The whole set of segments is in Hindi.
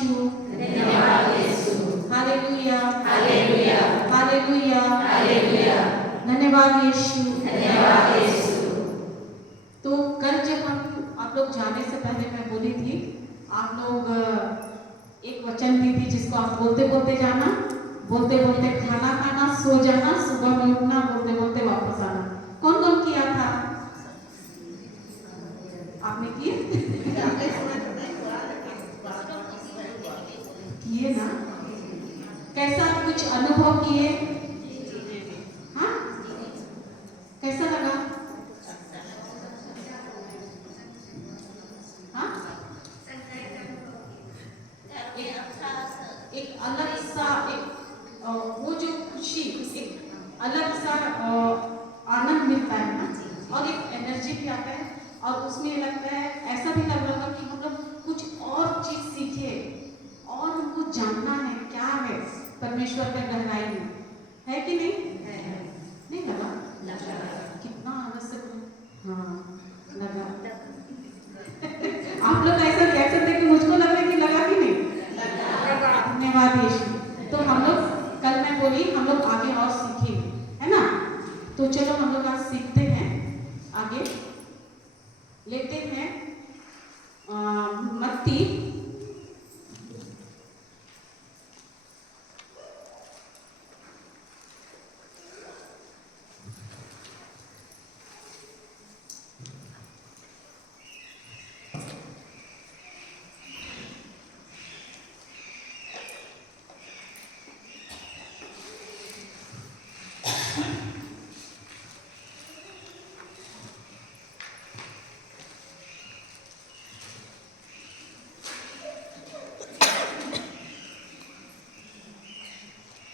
यीशु, धन्यवाद यीशु, हालेलुया, हालेलुया, हालेलुया, हालेलुया, धन्यवाद यीशु, धन्यवाद यीशु। तो कल जब हम आप लोग जाने से पहले मैं बोली थी, आप लोग एक वचन दी थी जिसको आप बोलते बोलते जाना, बोलते बोलते खाना खाना, सो जाना, सुबह में उठना, बोलते बोलते वापस आना। कौन कौन किया था? आपने किए? किए ना? कैसा कुछ अनुभव किए? हाँ, कैसा लगा? हाँ, एक अलग सा वो जो खुशी, एक अलग सा आनंद मिलता है ना, और एक एनर्जी भी आता है, और उसमें लगता है, ऐसा भी लग रहा था कि मतलब कुछ और चीज सीखे, और हमको जानना है क्या है परमेश्वर का गहराई में, है कि नहीं? नहीं लगा? कितना आवश्यक है। हाँ लगा। आप लोग ऐसा कैसे थे कि मुझको लग रहा है कि लगा कि नहीं? धन्यवाद यीशु। तो हम लोग कल मैं बोली हम लोग आगे और सीखेंगे, है ना? तो चलो हम लोग आज सीखते हैं, आगे लेते हैं मत्ती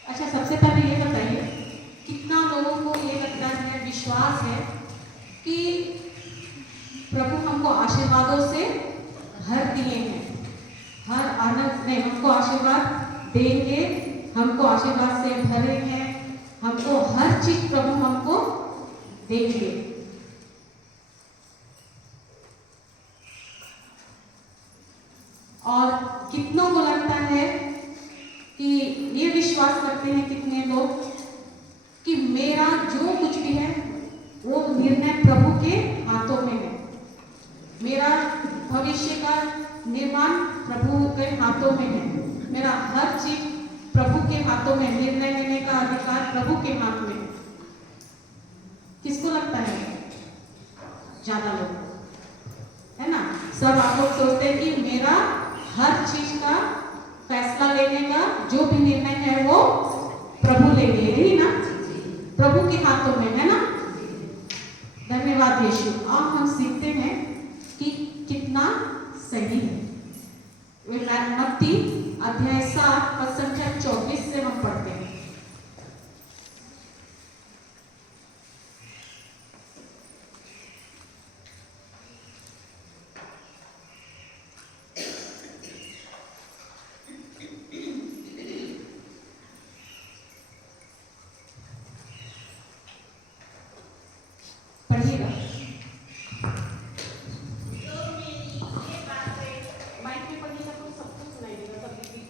अच्छा, सबसे पहले ये बताइए, कितना लोगों को ये लगता है, विश्वास है कि प्रभु हमको आशीर्वादों से भर दिए हैं, हर आनंद में हमको आशीर्वाद देंगे, हमको आशीर्वाद से भरे हैं, हमको हर चीज प्रभु हमको देंगे। और कितनों को लगता है कि ये विश्वास करते हैं कितने लोग कि मेरा जो कुछ भी है वो निर्णय प्रभु के हाथों में है, मेरा भविष्य का निर्माण प्रभु के हाथों में है, मेरा हर चीज प्रभु के हाथों में, निर्णय लेने का अधिकार प्रभु के हाथ में है। किसको लगता है? ज्यादा लोग, है ना? सब आप लोग सोचते हैं कि मेरा हर चीज का फैसला लेने का जो भी निर्णय है वो प्रभु लेंगे, यही ना? प्रभु के हाथों में है ना? धन्यवाद यीशु। अब हम सीखते हैं कि कितना सही है। मत्ती अध्याय 7 पद संख्या 24 से हम पढ़ते हैं। पढ़िएगा। माइक में पढ़िएगा तो सबको सुनाई देगा, सब दीदी।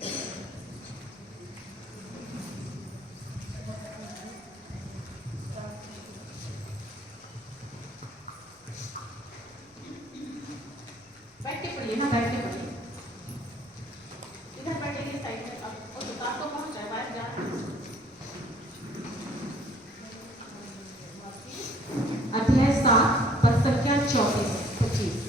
बैठ के पढ़िए ना, बैठ के पढ़िए। इधर बैठेंगे साइड में, अब और दुकान तो पहुंच जाए, बाहर जा। अध्याय 7 पद संख्या 24-25।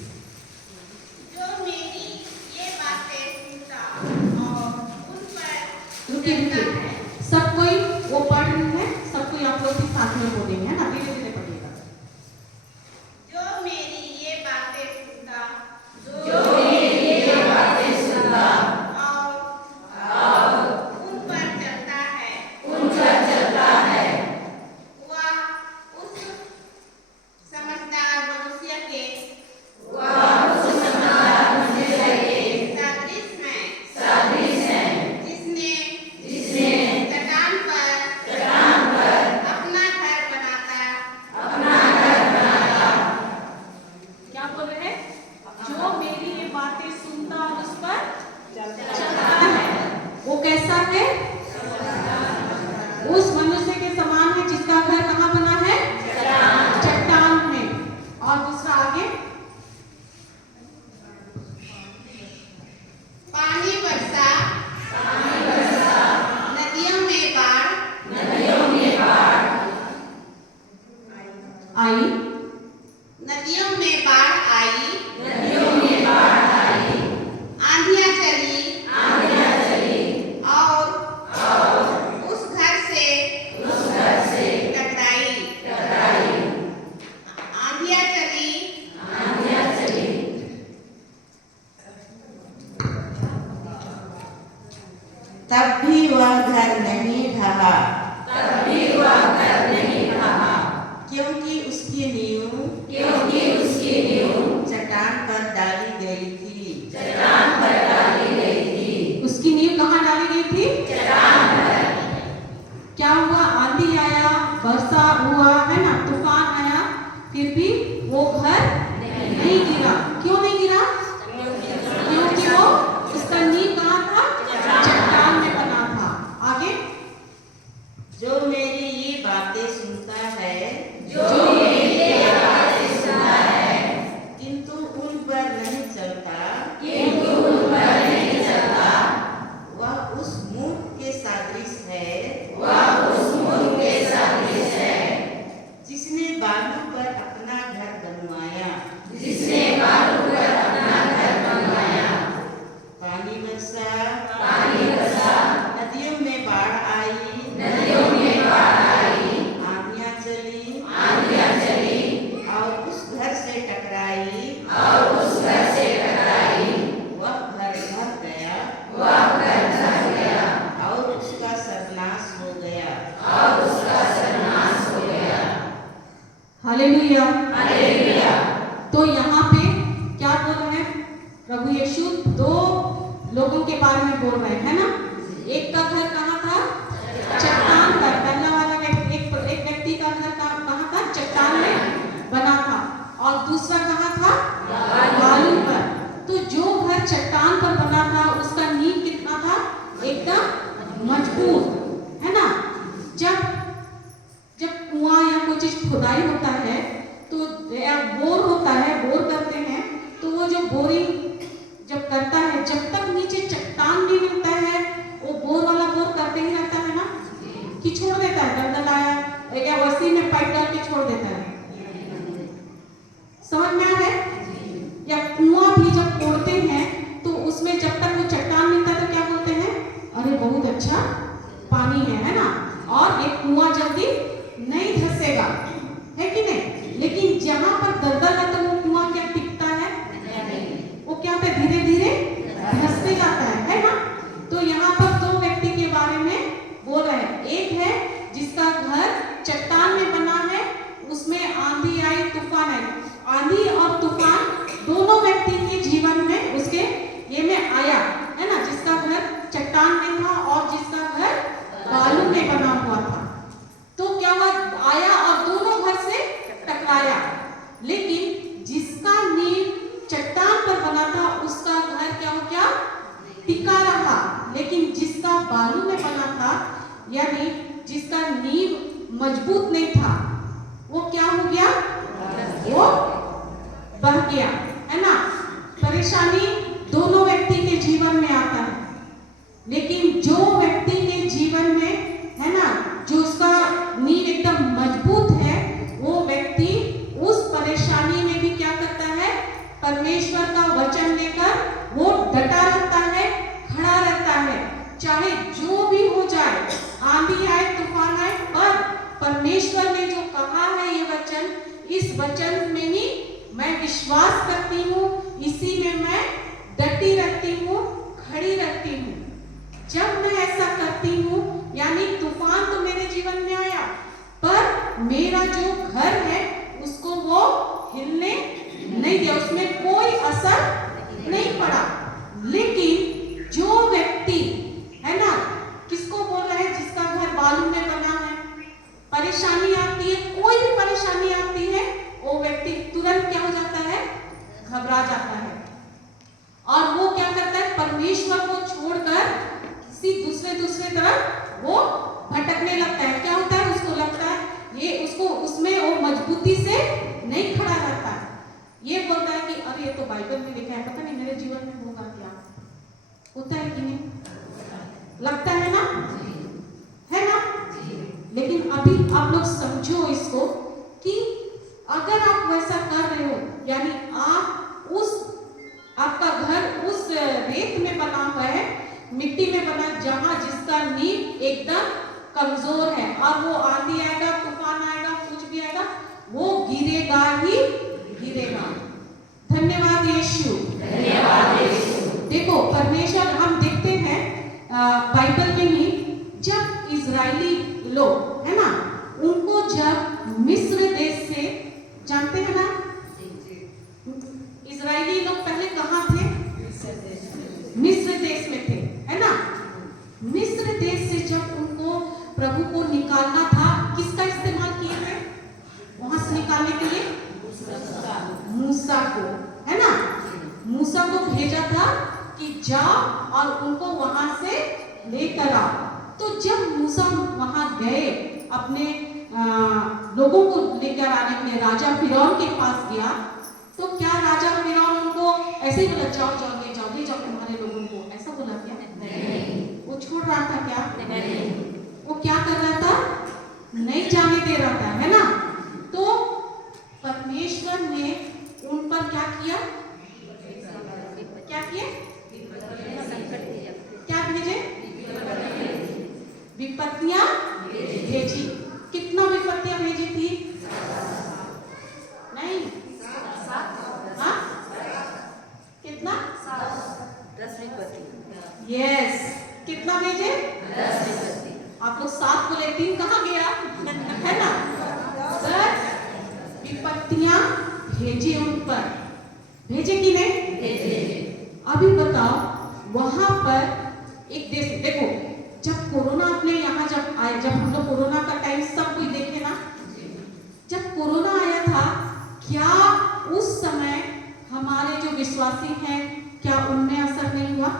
रुकिए रुकिए, सब कोई वो पढ़ रही है, सब कोई आप लोग भी साथ में बोलेंगे, है ना? धीरे धीरे पढ़िएगा। जो मेरी ये बातें सुनता, जो मेरी ये बातें सुनता और उन पर चलता है, उन पर चलता है, वह उस समझदार मनुष्य के वह उस समझदार मनुष्य के सदृश है, सदृश है, जिसने जिसने चट्टान पर चट्टान पर अपना घर बनाता तब भी वह घर नहीं ढहा, तब भी वह घर नहीं ढहा, क्योंकि उसकी नींव क्योंकि उसकी नींव चट्टान पर डाली गई थी। चट्टान पर डाली गई थी। उसकी नींव कहाँ डाली गई थी? चट्टान पर। क्या हुआ? आंधी आया, वर्षा हुआ, है ना, तूफान आया, फिर भी वो घर नहीं गिरा। क्यों नहीं गिरा? क्योंकि वो उसका नींव कहाँ था? चट्टान में बना था। आगे, जो मेरी ये बातें सुनता है, जो मेरी ये बातें सुनता है, किंतु उन पर नहीं चलता, किंतु उन पर नहीं चलता, वह उस मूर्ख के सदृश है, वह उस मूर्ख के सदृश है, जिसने बालू पर अपना घर बनवाया, जिसने बालू पर अपना घर बनवाया। पानी बरसा, पानी बरसा, नदियों में बाढ़ आई, नदियों में बाढ़ आई, आंधियां चली, आंधियां चली, और उस घर से टकराई, और उस घर से टकराई। वह घर ढह गया, वह घर ढह गया, और उसका सर्वनाश हो गया। और उसका सर्वनाश हो गया। हालेलुया। हालेलुया। तो यहाँ पे क्या बोल रहे हैं? प्रभु यीशु दो लोगों के बारे में बोल रहे हैं, है ना? एक का घर कहाँ था? चट्टान पर। पहला वाला एक व्यक्ति का घर कहाँ था? चट्टान में बना था। और दूसरा कहाँ था? बालू पर। तो जो घर चट्टान पर बना था उसका नींव कितना था? एकदम मजबूत, है ना? जब कुआं या कोई चीज खुदाई होता है तो या बोर होता है, बोर करते हैं, तो वो जो बोरिंग जब करता है, जब तक नीचे चट्टान नहीं मिलता है, वो बोर वाला बोर करते ही रहता है ना, कि छोड़ देता है, दलदल आया या वैसे में पाइप डाल के छोड़ देता है। समझ में आ रहा है? या कुआं भी जब तोड़ते हैं तो उसमें जब तक वो चट्टान मिलता है तो क्या बोलते हैं? अरे बहुत अच्छा पानी है ना? और ये कुआं जल्दी नहीं धंसेगा, है कि नहीं? लेकिन जहां पर दलदल है तो वो कुआं क्या टिकता है? वो क्या होता है? धीरे धीरे धंसते जाता है ना? तो यहाँ पर दो व्यक्ति के बारे में बोल रहे हैं। एक है जिसका घर चट्टान में बना है, उसमें आंधी आई, तूफान आई। आंधी और तूफान दोनों व्यक्ति के जीवन में उसके ये में आया, है ना? जिसका घर चट्टान में था और जिसका घर बालू में बना हुआ था। तो क्या हुआ? आया और दोनों घर से टकराया। लेकिन जिसका नींव चट्टान पर बना था उसका घर क्या हो गया? टिका रहा। लेकिन जिसका बालू में बना था, यानी जिसका नींव मजबूत नहीं था, वो क्या हो गया? वो बह गया, है ना? परेशानी दोनों व्यक्ति के जीवन में आता है, लेकिन जो व्यक्ति के जीवन में, है ना, जो उसका नींव एकदम मजबूत है, वो व्यक्ति उस परेशानी में भी क्या करता है? परमेश्वर का वचन लेकर वो डटा रहता है, खड़ा रहता है, चाहे जो भी हो जाए, आंधी आए, तूफान आए, पर परमेश्वर ने जो कहा है ये वचन, इस वचन में ही मैं विश्वास करती हूँ, इसी में मैं डटी रहती हूँ, खड़ी रहती हूँ। जब मैं ऐसा करती हूँ, यानी तूफान तो मेरे जीवन में आया, पर मेरा जो घर है उसको वो हिलने नहीं दिया, उसमें कोई असर नहीं पड़ा। लेकिन जो व्यक्ति, है ना, किसको बोल रहे हैं? जिसका घर बालू में बना है, परेशानी आती है, कोई भी परेशानी आती है, वो व्यक्ति तुरंत क्या हो जाता है? घबरा जाता है। और वो क्या करता है? परमेश्वर को छोड़कर किसी दूसरे तरफ वो भटकने लगता है। क्या होता है? उसको लगता है ये उसको उसमें वो मजबूती से नहीं खड़ा रहता है। ये बोलता है कि अरे ये तो बाइबल में लिखा है, पता नहीं मेरे जीवन में होगा क्या। होता है कि नहीं? लगता है ना? है ना? लेकिन अभी आप लोग समझो इसको कि अगर आप वैसा कर रहे हो, यानी आपका घर उस रेत में बना हुआ है, मिट्टी में बना, जहां जिसका नींव एकदम कमजोर है, और वो आंधी आएगा, तूफान आएगा, कुछ भी आएगा, वो गिरेगा ही गिरेगा। धन्यवाद यीशु, धन्यवाद यीशु। देखो परमेश्वर, हम देखते हैं बाइबल में ही जब इजरायली लोग है ना, उनको जब मिस्र देश से, जानते हैं ना इजरायली लोग पहले कहाँ थे? मिस्र देश में थे, है ना। मिस्र देश से जब उनको प्रभु को निकालना था, किसका इस्तेमाल किए थे वहां से निकालने के लिए? मूसा को, है ना। मूसा को भेजा था कि जाओ और उनको वहां से लेकर आओ। तो जब मूसा वहां गए, अपने लोगों को लेकर आने के लिए राजा फिरौन के पास गया, तो क्या राजा फिरौन उनको ऐसे ही बोला जाओ जाओ ले जाओ तुम्हारे लोगों को, ऐसा बोला क्या? नहीं। वो छोड़ रहा था क्या? नहीं। वो क्या कर रहा था? नहीं जाने दे रहा था, है ना। तो परमेश्वर ने उन पर क्या किया? क्या किए? क्या भेजे? विपत्तियां भेजी। कितना विपत्तियां भेजी थी? नहीं, हाँ? कितना? 10 विपत्ति। यस, कितना भेजे? 10 विपत्ति। आप लोग 7 बोले, 3 कहाँ गया? है ना। 10 विपत्तियां भेजे उन पर, भेजे कि नहीं? भेजे। अभी बताओ, वहां पर एक देश, देखो जब कोरोना अपने यहाँ जब आए, जब हम लोग कोरोना का टाइम सब कोई देखे ना, जब कोरोना आया था, क्या उस समय हमारे जो विश्वासी हैं, क्या उनमें असर नहीं हुआ?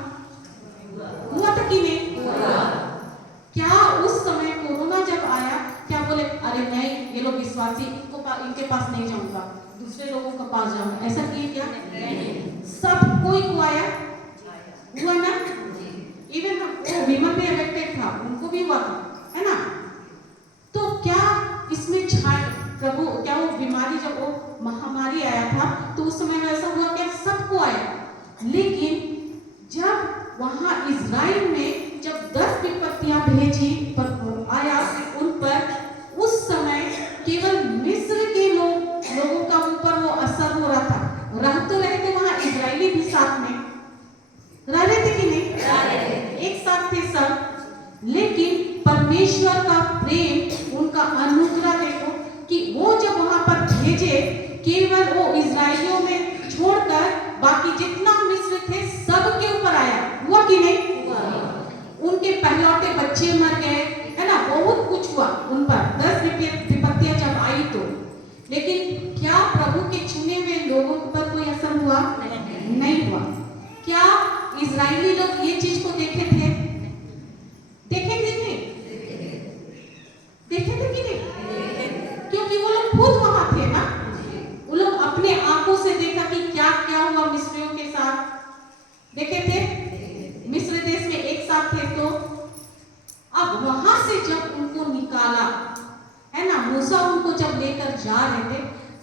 हुआ था कि नहीं? क्या उस समय कोरोना जब आया, क्या बोले अरे नहीं ये लोग विश्वासी, इनके पास नहीं जाऊंगा, दूसरे लोगों के पास जाऊंगा, ऐसा किए क्या? नहीं। सब कोई को आया, हुआ ना। इवन वो विमन भी अफेक्टेड था, उनको भी हुआ था, है ना। तो क्या इसमें प्रभु, क्या वो बीमारी जब वो महामारी आया था तो उस समय में ऐसा हुआ क्या? सबको आया। लेकिन जब वहां इजराइल में जब 10 विपत्तियां भेजी आया उन पर, उस समय केवल मिस्र के लोगों का ऊपर वो असर हो रहा था। रह तो रहे थे वहां इजरायली भी, साथ में रह रहे थे कि नहीं? एक साथ थे सब। लेकिन परमेश्वर का प्रेम, उनका अनुग्रह देखो कि वो जब वहां पर भेजे, केवल वो इजरायलियों में छोड़कर बाकी जितना मिस्र थे सबके ऊपर आया। हुआ कि नहीं? उनके पहलौठे बच्चे मर गए, है ना, बहुत कुछ हुआ उन पर 10 विपत्तियां जब आई तो। लेकिन क्या प्रभु के चुने हुए लोगों पर कोई असर हुआ? नहीं हुआ। क्या इजरायली लोग ये चीज को देखे थे? देखे थे कि नहीं? क्योंकि वो लोग खुद वहां थे ना, वो लोग अपने आंखों से देखा कि क्या क्या हुआ मिस्रियों के साथ, देखे थे। मिस्र देश में एक साथ थे। तो अब वहां से जब उनको निकाला, है ना, मूसा उनको जब लेकर जा रहे थे,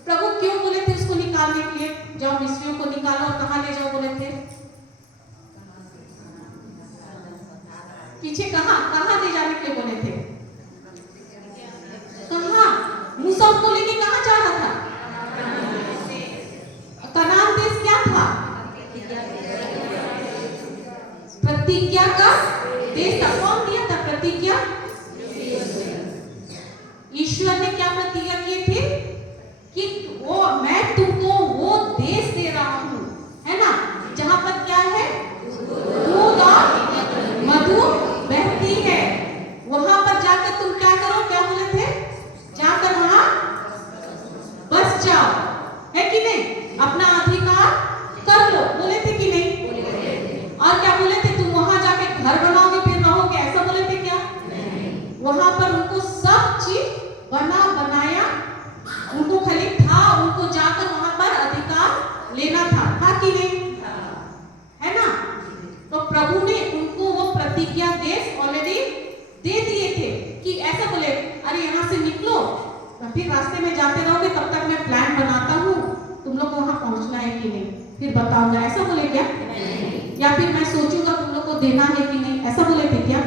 प्रभु क्यों बोले थे उसको निकालने के लिए? जाओ मिस्रियों को निकालो, और कहां ले जाओ बोले थे? पीछे कहां ले जाने के लिए बोले थे? कहां? मूसा उनको लेके कहां जा रहा था? कनान देश क्या था? प्रतिज्ञा का देश था। कौन दिया था प्रतिज्ञा? ईश्वर ने क्या प्रतिज्ञा किए थे कि वो मैं तुमको वो देश दे रहा हूं, है ना, जहां पर क्या है? दूध और मधु बहती है। वहां पर जाकर तुम क्या करो? क्या बोले थे? जाकर वहां बस जाओ, है कि नहीं? अपना अधिकार कर लो, बोले थे कि नहीं? और क्या बोले थे? तुम वहां जाके घर बनाओगे फिर रहोगे, ऐसा बोले थे क्या? वहां पर उनको सब चीज बनाया, उनको खाली था, उनको जाकर वहां पर अधिकार लेना था कि नहीं? है ना। तो प्रभु ने उनको वो प्रतिज्ञा देश ऑलरेडी दे दिए थे कि ऐसा बोले अरे यहाँ से निकलो, फिर रास्ते में जाते रहोगे, तब तक मैं प्लान बनाता हूँ, तुम लोग को वहां पहुंचना है कि नहीं फिर बताऊंगा, ऐसा बोले क्या? या फिर मैं सोचूंगा तुम लोग को देना है कि नहीं, ऐसा बोले थे क्या?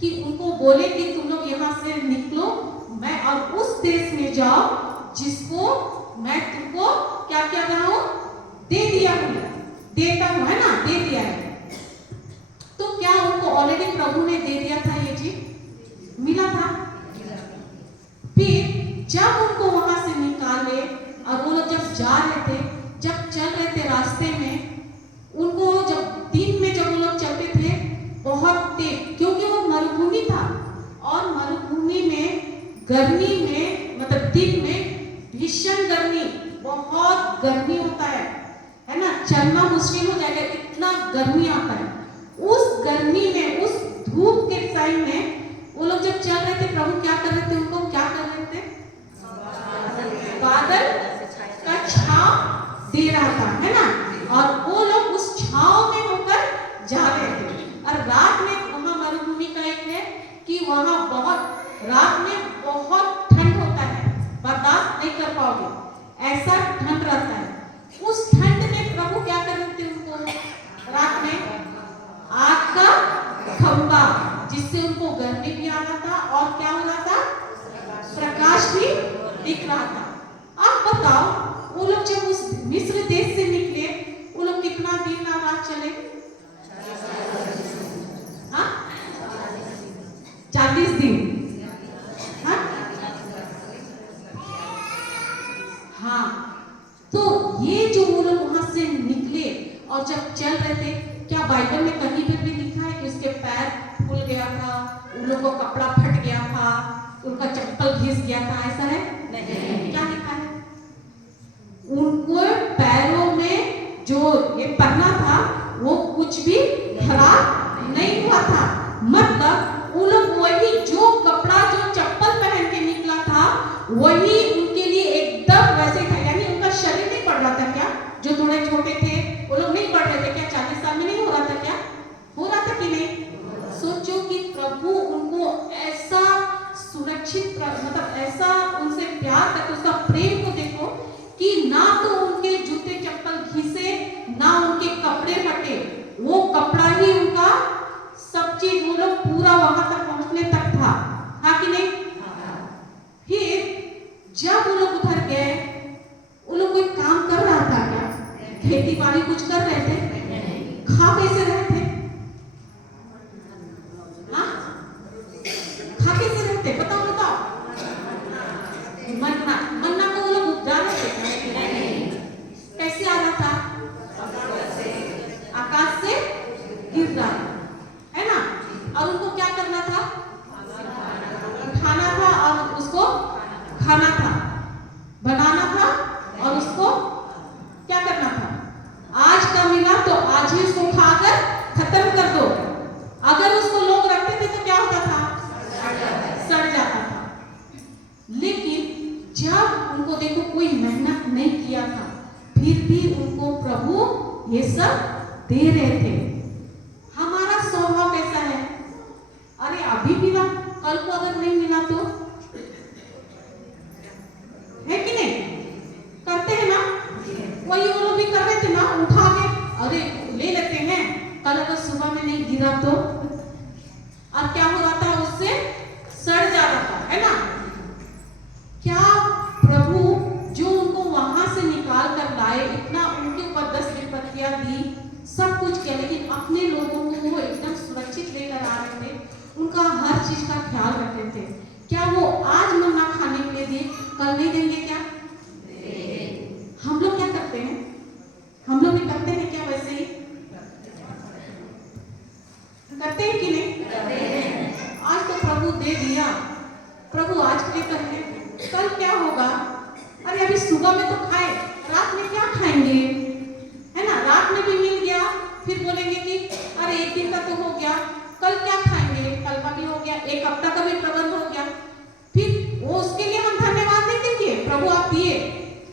कि उनको बोले कि तुम लोग यहाँ से निकलो, मैं और उस देश में जाओ जिसको मैं तुमको क्या क्या रहा हूं? दे दिया हूं, देता हूं, है ना, दे दिया है। तो क्या उनको ऑलरेडी प्रभु ने दे दिया था, ये चीज मिला था। फिर जब उनको वहां से निकाले और वो लोग जब जा रहे थे, जब चल रहे थे रास्ते में, उनको जब दिन में जब वो लोग चलते थे बहुत तेज, क्योंकि वो मरुभूमि था और मरुभूमि में गर्मी में मतलब दिन में भीषण गर्मी, बहुत गर्मी होता है ना, चलना मुश्किल हो जाएगा, इतना गर्मी आता है। उस गर्मी में, उस धूप के टाइम में वो लोग जब चल रहे थे, प्रभु क्या कर रहे थे, उनको क्या कर रहे थे, बादल का छांव दे रहा था, है ना, और वो लोग उस छांव में होकर जा रहे थे। और रात में वहां मरुभूमि का एक है कि वहां बहुत रात में बहुत ठंड होता है, बर्दाश्त नहीं कर पाओगे, ऐसा ठंड रहता है। उस ठंड में प्रभु क्या कर रहे थे, उनको रात में आग का खंबा, जिससे उनको गर्मी भी आ रहा था और क्या हो रहा था, प्रकाश भी दिख रहा था। आप बताओ, वो लोग जब उस मिस्र देश से निकले, वो लोग कितना दिन और रात चले, 40 दिन। हाँ, तो ये जो वो लोग वहां से निकले और जब चल रहे थे, क्या बाइबल में कहीं पर भी लिखा है कि उसके पैर फूल गया था, उन लोगों का कपड़ा फट गया था, उनका चप्पल घिस गया था, ऐसा है? नहीं। क्या लिखा है? उनको पैरों में जो ये पहना था वो कुछ भी खराब नहीं हुआ था। मतलब वो लोग वही जो कपड़ा, जो चप्पल पहन के निकला था, वही उनके लिए एकदम वैसे था। यानी उनका शरीर नहीं बढ़ रहा था क्या? जो थोड़े छोटे थे वो लोग नहीं बढ़ रहे थे क्या? 40 साल में नहीं हो रहा था क्या? हो रहा था कि नहीं? सोचो कि प्रभु उनको ऐसा सुरक्षित, मतलब ऐसा उनसे प्यार करके, उसका प्रेम को देखो कि ना तो उनके जूते चप्पल घिसे, ना उनके कपड़े फटे, वो कपड़ा ही उनका सब चीज, वो लोग पूरा वहां तक पहुंचने तक था। हाँ कि नहीं? फिर जब वो लोग उधर गए, वो लोग कोई काम कर रहा था क्या? खेती बाड़ी कुछ कर रहे थे? खा कैसे रहे थे? हाँ, खा कैसे रहे थे? बताओ बताओ। मन्ना, मन्ना को वो लोग उपजा रहे थे, कैसे आ रहा था? आकाश से गिर रहा है ना, और उनको क्या करना था? उठाना था और उसको खाना था, बनाना था और उसको क्या करना था? आज का मिला तो आज ही उसको खाकर खत्म कर दो। अगर उसको लोग रखते थे तो क्या होता था? सड़ जाता था। लेकिन जब उनको देखो कोई मेहनत नहीं किया था, फिर भी उनको प्रभु ये सब दे रहे थे। हमारा स्वभाव कैसा है? अरे अभी मिला, कल को अगर नहीं मिला तो, है कि नहीं? करते हैं ना, वही वो लोग भी कर रहे थे ना, उठा के अरे ले लेते हैं, कल अगर सुबह में नहीं गिरा तो, और क्या हो रहा था? उससे सड़ जा रहा था, है ना? क्या प्रभु जो उनको वहां से निकाल कर लाए, इतना उनके ऊपर 10 विपत्तियां दी, सब कुछ किया, लेकिन अपने लोगों को वो एकदम सुरक्षित लेकर आ रहे थे, उनका हर चीज का ख्याल रखते थे। क्या वो आज मन्ना खाने के लिए दिए, कल नहीं देंगे क्या? हम लोग क्या करते हैं? हम लोग भी करते हैं क्या वैसे ही? करते हैं कि नहीं? आज तो प्रभु दे दिया, प्रभु आज के लिए कर है, कल क्या होगा? अरे अभी सुबह में तो खाए, रात में क्या खाएंगे, है ना? रात में भी मिल गया, फिर बोलेंगे कि अरे एक दिन का तो हो गया, कल क्या खाएंगे? कल का भी हो गया, एक हफ्ता का भी प्रबंध हो गया, फिर वो उसके लिए हम धन्यवाद नहीं देंगे? प्रभु आप दिए,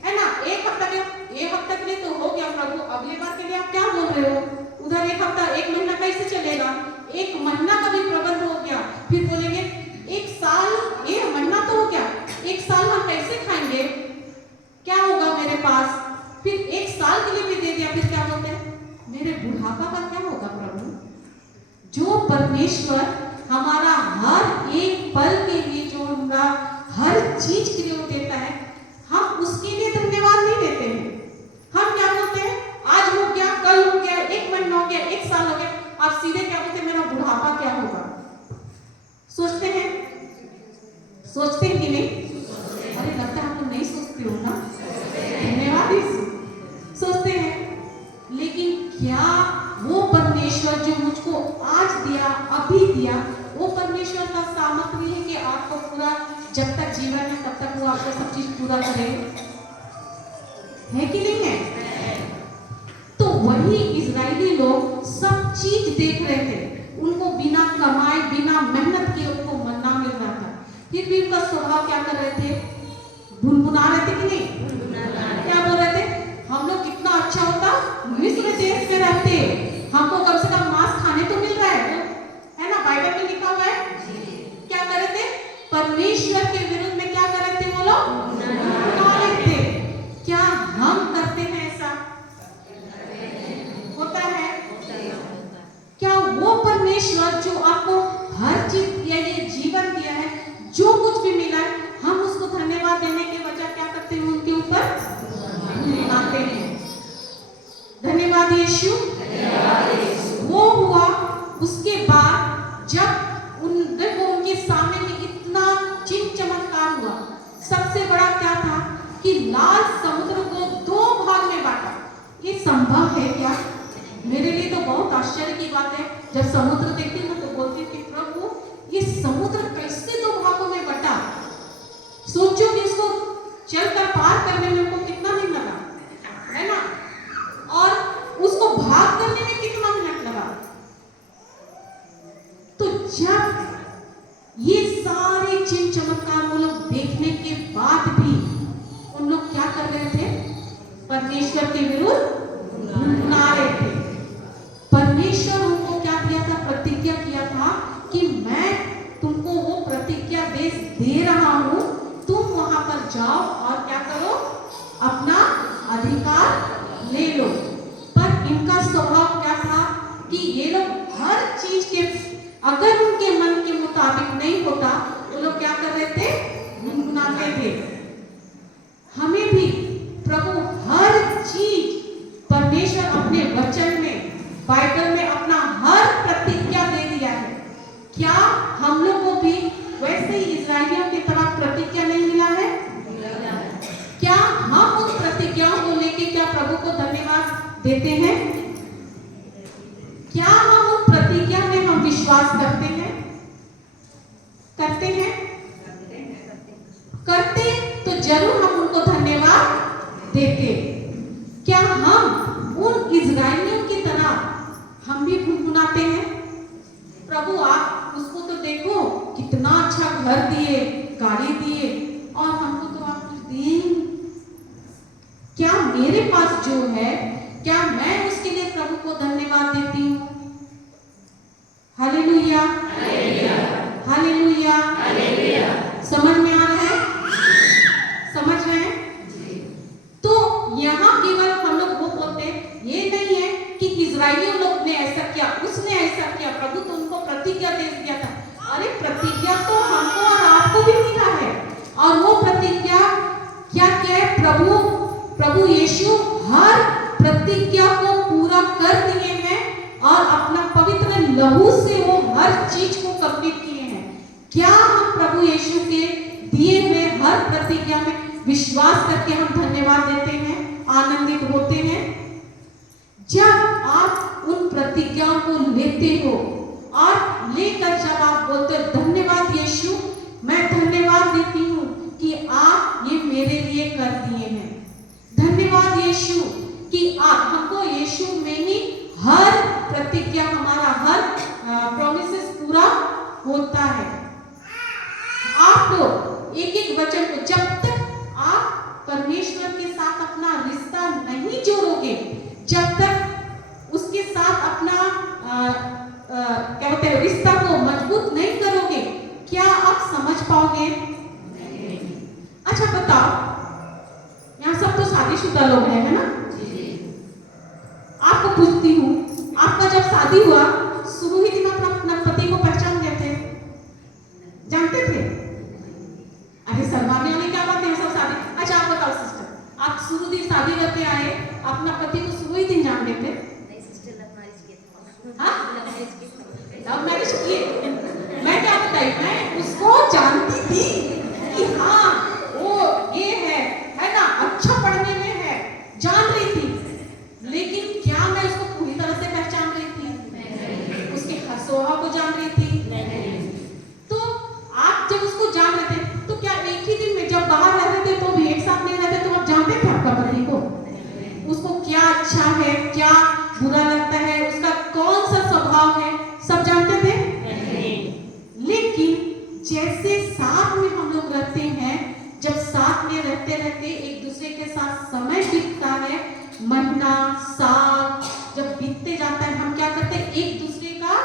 है ना? एक हफ्ता के लिए तो हो गया प्रभु, अगले बार के लिए आप क्या बोल रहे हो? उधर एक हफ्ता, एक महीना कैसे चलेगा? एक महीना का भी प्रबंध हो गया, फिर बोलेंगे एक साल, एक महीना तो हो गया, एक साल हम कैसे खाएंगे? क्या होगा मेरे पास? फिर एक साल के लिए भी दे दिया, फिर क्या बोलते हैं? मेरे बुढ़ापा का क्या होगा प्रभु? जो परमेश्वर हमारा हर एक पल के लिए, जो हमारा हर चीज के लिए वो देता है, हम उसके लिए धन्यवाद नहीं देते हैं। हम क्या बोलते हैं? आज हो गया, कल हो गया, एक महीना हो गया, एक साल हो गया, आप सीधे क्या बोलते हैं? मेरा बुढ़ापा क्या सोचते हैं कि नहीं? अरे लगता है आप लोग नहीं सोचते हो ना। धन्यवाद यीशु, सोचते हैं। लेकिन क्या वो परमेश्वर जो मुझको आज दिया, अभी दिया, वो परमेश्वर का सामर्थ्य नहीं है कि आपको पूरा, जब तक जीवन है तब तक वो आपको सब चीज पूरा करेगा? है कि नहीं है? तो वही इजरायली लोग सब चीज देख रहे थे, उनको बिना कमाए बिना मेहनत के उनको मन्ना मिल रहा था, फिर भी उनका स्वभाव क्या कर रहे थे? भुनभुना रहे थे कि नहीं? क्या बोल रहे थे? हम लोग कितना अच्छा होता मिस्र देश में रहते, हमको कम से कम मांस खाने तो मिल रहा है ना? बाइबल में लिखा हुआ है। क्या कर रहे थे? परमेश्वर के विरुद्ध में क्या कर रहे थे वो लोग? भुनभुना रहे थे। क्या हम करते हैं ऐसा? होता है। क्या वो परमेश्वर जो आपको हर चीज दिया, ये जीवन दिया है, जो कुछ भी मिला है, हम उसको धन्यवाद देने के बजाय क्या करते हैं? उनके ऊपर आते हैं। धन्यवाद यीशु। वो हुआ। उसके बाद जब देखो उनके सामने में इतना चिन्ह चमत्कार हुआ, सबसे बड़ा क्या था कि लाल समुद्र को 2 भाग में बांटा। ये संभव है क्या? मेरे लिए तो बहुत आश्चर्य की बात है। जब समुद्र देखती हूँ तो बोलती हूँ कि प्रभु ये समुद्र कैसे 2 भागों में बटा? सोचो कि इसको चलकर पार करने में उनको कितना दिन लगा, है ना? और उसको भाग करने में कितना मिनट लगा? तो जब ये सारे चिन्ह चमत्कार वो लोग देखने के बाद भी उन लोग क्या कर रहे थे? परमेश्वर के विरुद्ध भुनभुना रहे थे। परमेश्वर उनको क्या दिया था? प्रतिज्ञा किया था कि मैं तुमको वो प्रतिज्ञा देश दे रहा हूं, तुम वहां पर जाओ और क्या करो? अपना अधिकार ले लो। पर इनका स्वभाव क्या था कि ये लोग हर चीज के, अगर उनके मन के मुताबिक नहीं होता, वो लोग क्या कर रहे थे? भुनभुनाते थे। हमें भी प्रभु हर चीज, परमेश्वर अपने वचन में, बाइबल में अपना हर प्रतिज्ञा दे दिया है। क्या हम लोग को भी वैसे ही इजरायलियों की तरह प्रतिज्ञा नहीं मिला है? क्या हम उन प्रतिज्ञाओं को लेके क्या प्रभु को धन्यवाद देते हैं? क्या हम उन प्रतिज्ञा में हम विश्वास करते हैं? करते हैं? करते तो जरूर हम उनको धन्यवाद देते। क्या हम उन इजरायलियों की तरह हम भी भुनभुनाते हैं? प्रभु आप उसको तो देखो कितना अच्छा घर दिए, गाड़ी दिए, और हमको तो आप कुछ दिए। क्या मेरे पास जो है, क्या मैं उसके लिए प्रभु को धन्यवाद देती हूँ? Hallelujah, hallelujah. समझ में आ रहा है? समझ रहे हैं? तो यहाँ केवल हम लोग वो बोलते, ये नहीं है कि इजरायलियों लोग ने ऐसा किया, उसने ऐसा किया, प्रभु तो उनको प्रतिज्ञा दे दिया था। अरे प्रतिज्ञा तो हमको और आपको भी मिला है, और वो प्रतिज्ञा क्या क्या है? प्रभु यीशु हर प्रतिज्ञा को पूरा कर दिए हैं और अपना पवित्र लहू से वो हर चीज को कंप्लीट किए हैं। क्या हम प्रभु यीशु के दिए हुए हर प्रतिज्ञा में विश्वास करके हम धन्यवाद देते हैं, आनंदित होते हैं? जब आप उन प्रतिज्ञाओं को लेते हो और लेकर जब आप बोलते हो धन्यवाद यीशु, मैं धन्यवाद देती हूँ कि आप ये मेरे लिए कर दिए हैं। धन्यवाद यीशु कि आप हमको यीशु में ही हर प्रतिज्ञा, हमारा हर प्रॉमिसेस पूरा होता है। आप लोग एक एक वचन को, जब तक आप परमेश्वर के साथ अपना रिश्ता नहीं जोड़ोगे, जब तक उसके साथ अपना क्या कहते हैं, रिश्ता को मजबूत नहीं करोगे, क्या आप समझ पाओगे? अच्छा बताओ, यहाँ सब तो शादीशुदा लोग हैं, है ना? आपको पूछती हूँ, आपका जब शादी हुआ, शुरू ही दिन अपना पति को पहचान गए थे? जानते थे? अरे शर्माने वाली क्या बात है, सब शादी। अच्छा आप बताओ सिस्टर, आप शुरू दिन शादी करके आए, अपना पति को शुरू ही दिन जान गए थे? लव मैरिज किए। मैं क्या बताई, मैं उसको जानती थी कि हाँ वो ये है ना, अच्छा पढ़ने में है, जान रही थी, लेकिन क्या मैं उसको पूरी तरह से पहचान रही थी? उसके हर स्वभाव को जान रही थी? तो आप जब उसको जान रहे थे तो क्या एक ही दिन में जब बाहर रह रहे थे तो भी एक साथ नहीं रहते तो आप जानते थे आपका पति को? उसको क्या अच्छा है, क्या बुरा लगता है, उसका कौन सा स्वभाव है, सब जानते थे? लेकिन जैसे साथ में हम लोग रहते हैं, जब साथ में रहते रहते एक दूसरे के साथ समय बीतता है, महीना साल जब बीतते जाता है, हम क्या करते हैं? एक दूसरे का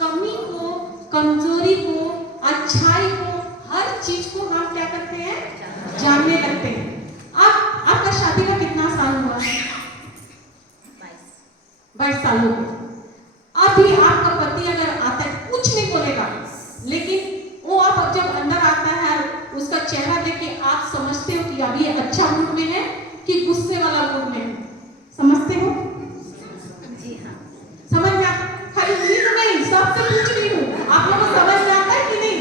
कमी को, कमजोरी को, अच्छाई को, हर चीज को हम क्या करते हैं? जानने लगते हैं। अब आपका शादी का कितना साल हुआ? 22 साल हो गए। अभी आपका पति अगर आता है कुछ नहीं बोलेगा, लेकिन वो आप जब अंदर आता है उसका चेहरा देख के आप समझते हो कि अभी अच्छा मूड में है कि गुस्से वाला मूड में है। समझते हो? जी हाँ। समझ में आता? खाली मुझे तो नहीं, सबसे पूछ रही हूँ, आप लोगों को समझ में आता है कि नहीं?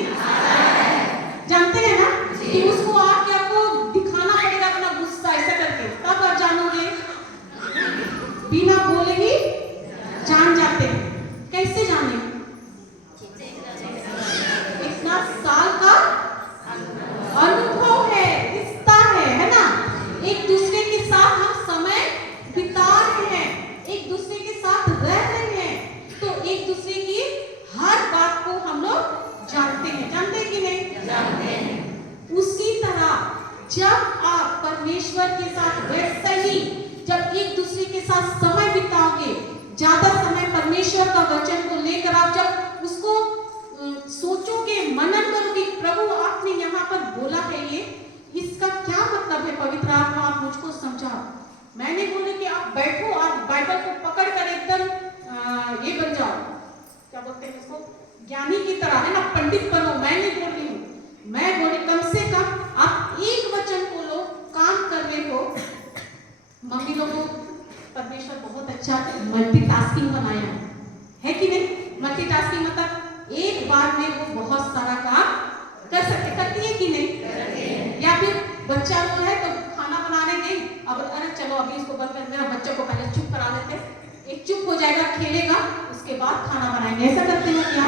जानते हैं ना कि उसको आपको दिखाना पड़ेगा अपना गुस्सा ऐसा करके, तब आप जानोगे। बिना बोले ही जान जाते हैं। कैसे जाने? इतना साल का अनुभव है, रिश्ता है ना? एक दूसरे के साथ हम समय बिता रहे हैं, एक दूसरे के साथ रह रहे हैं, तो एक दूसरे की हर बात को हम लोग जानते हैं। जानते हैं कि नहीं? जानते हैं। उसी तरह जब आप परमेश्वर के साथ वैसे ही जब एक दूसरे के साथ समय बिताओगे, ज्यादा समय परमेश्वर का वचन को लेकर आप जब उसको सोचोगे, मनन करोगे, प्रभु आपने यहाँ पर बोला है ये, इसका क्या मतलब है? पवित्र आत्मा आप मुझको समझाओ। मैंने बोले कि आप बैठो और बाइबल को पकड़ कर एकदम ये बन जाओ, क्या बोलते हैं इसको, ज्ञानी की तरह, है ना, पंडित बनो। मैं नहीं बोल रही हूँ, मैं बोली कम से कम आप एक वचन को लो, काम कर रहे हो। मम्मी लोगों परमेश्वर बहुत अच्छा मल्टीटास्किंग बनाया है कि नहीं? मल्टीटास्किंग मतलब एक बार में वो बहुत सारा काम कर सकते, करती है कि नहीं? या फिर बच्चा लोग है तो खाना बनाने गई, अब अरे चलो अभी इसको बंद कर, मेरा बच्चे को पहले चुप करा लेते, एक चुप हो जाएगा, खेलेगा, उसके बाद खाना बनाएंगे। ऐसा करते हो क्या?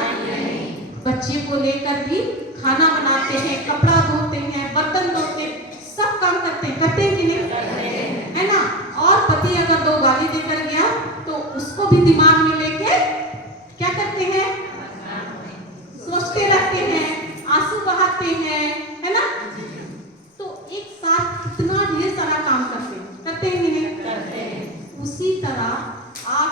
बच्चे को लेकर भी खाना बनाते हैं, कपड़ा धोते हैं, बर्तन धोते हैं, सब काम करते हैं। करते हैं कि नहीं? है ना? और पति अगर 2 गाली देकर गया तो उसको भी दिमाग में लेके क्या करते हैं? सोचते रहते हैं, आंसू बहाते हैं, है ना? तो एक साथ कितना ढेर सारा काम करते हैं कि नहीं? करते हैं। उसी तरह आप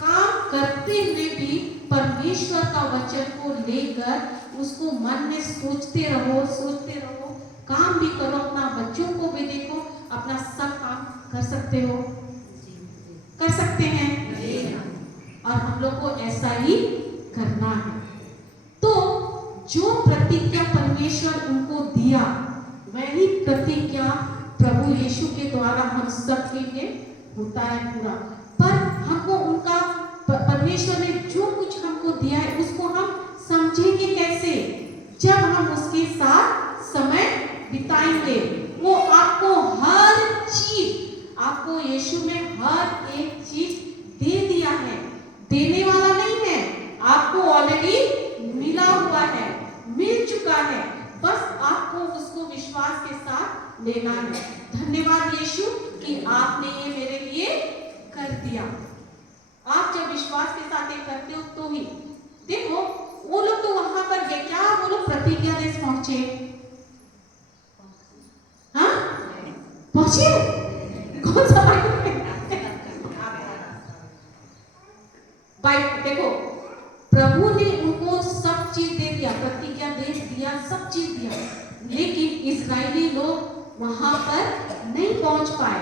काम करते हुए भी परमेश्वर का वचन को लेकर उसको मन में सोचते रहो, काम भी करो, अपना बच्चों को भी देखो, अपना सब काम कर सकते हो, कर सकते हैं। और हम लोग को ऐसा ही करना है। तो जो प्रतिज्ञा परमेश्वर उनको दिया, वही प्रतिज्ञा प्रभु यीशु के द्वारा हम सब के लिए होता है पूरा। पर हमको उनका परमेश्वर ने जो कुछ हमको दिया है उसको हम समझेंगे कैसे? जब हम उसके साथ समय बिताएंगे। वो आपको हर चीज, आपको यीशु में हर एक चीज दे दिया है, देने वाला नहीं है, आपको ऑलरेडी मिला हुआ है, मिल चुका है, बस आपको उसको विश्वास के साथ लेना है। धन्यवाद यीशु कि आपने ये मेरे लिए कर दिया। आप जब विश्वास के साथ ये करते हो तो ही देखो, वो लोग तो वहां पर गए, क्या वो लोग प्रतिज्ञा देश पहुंचे? हाँ पहुंचे? कौन सा बाइबल? देखो, प्रभु ने उनको सब चीज दे दिया, प्रतिज्ञा देश दिया, सब चीज दिया, लेकिन इस्राएली लोग वहां पर नहीं पहुंच पाए।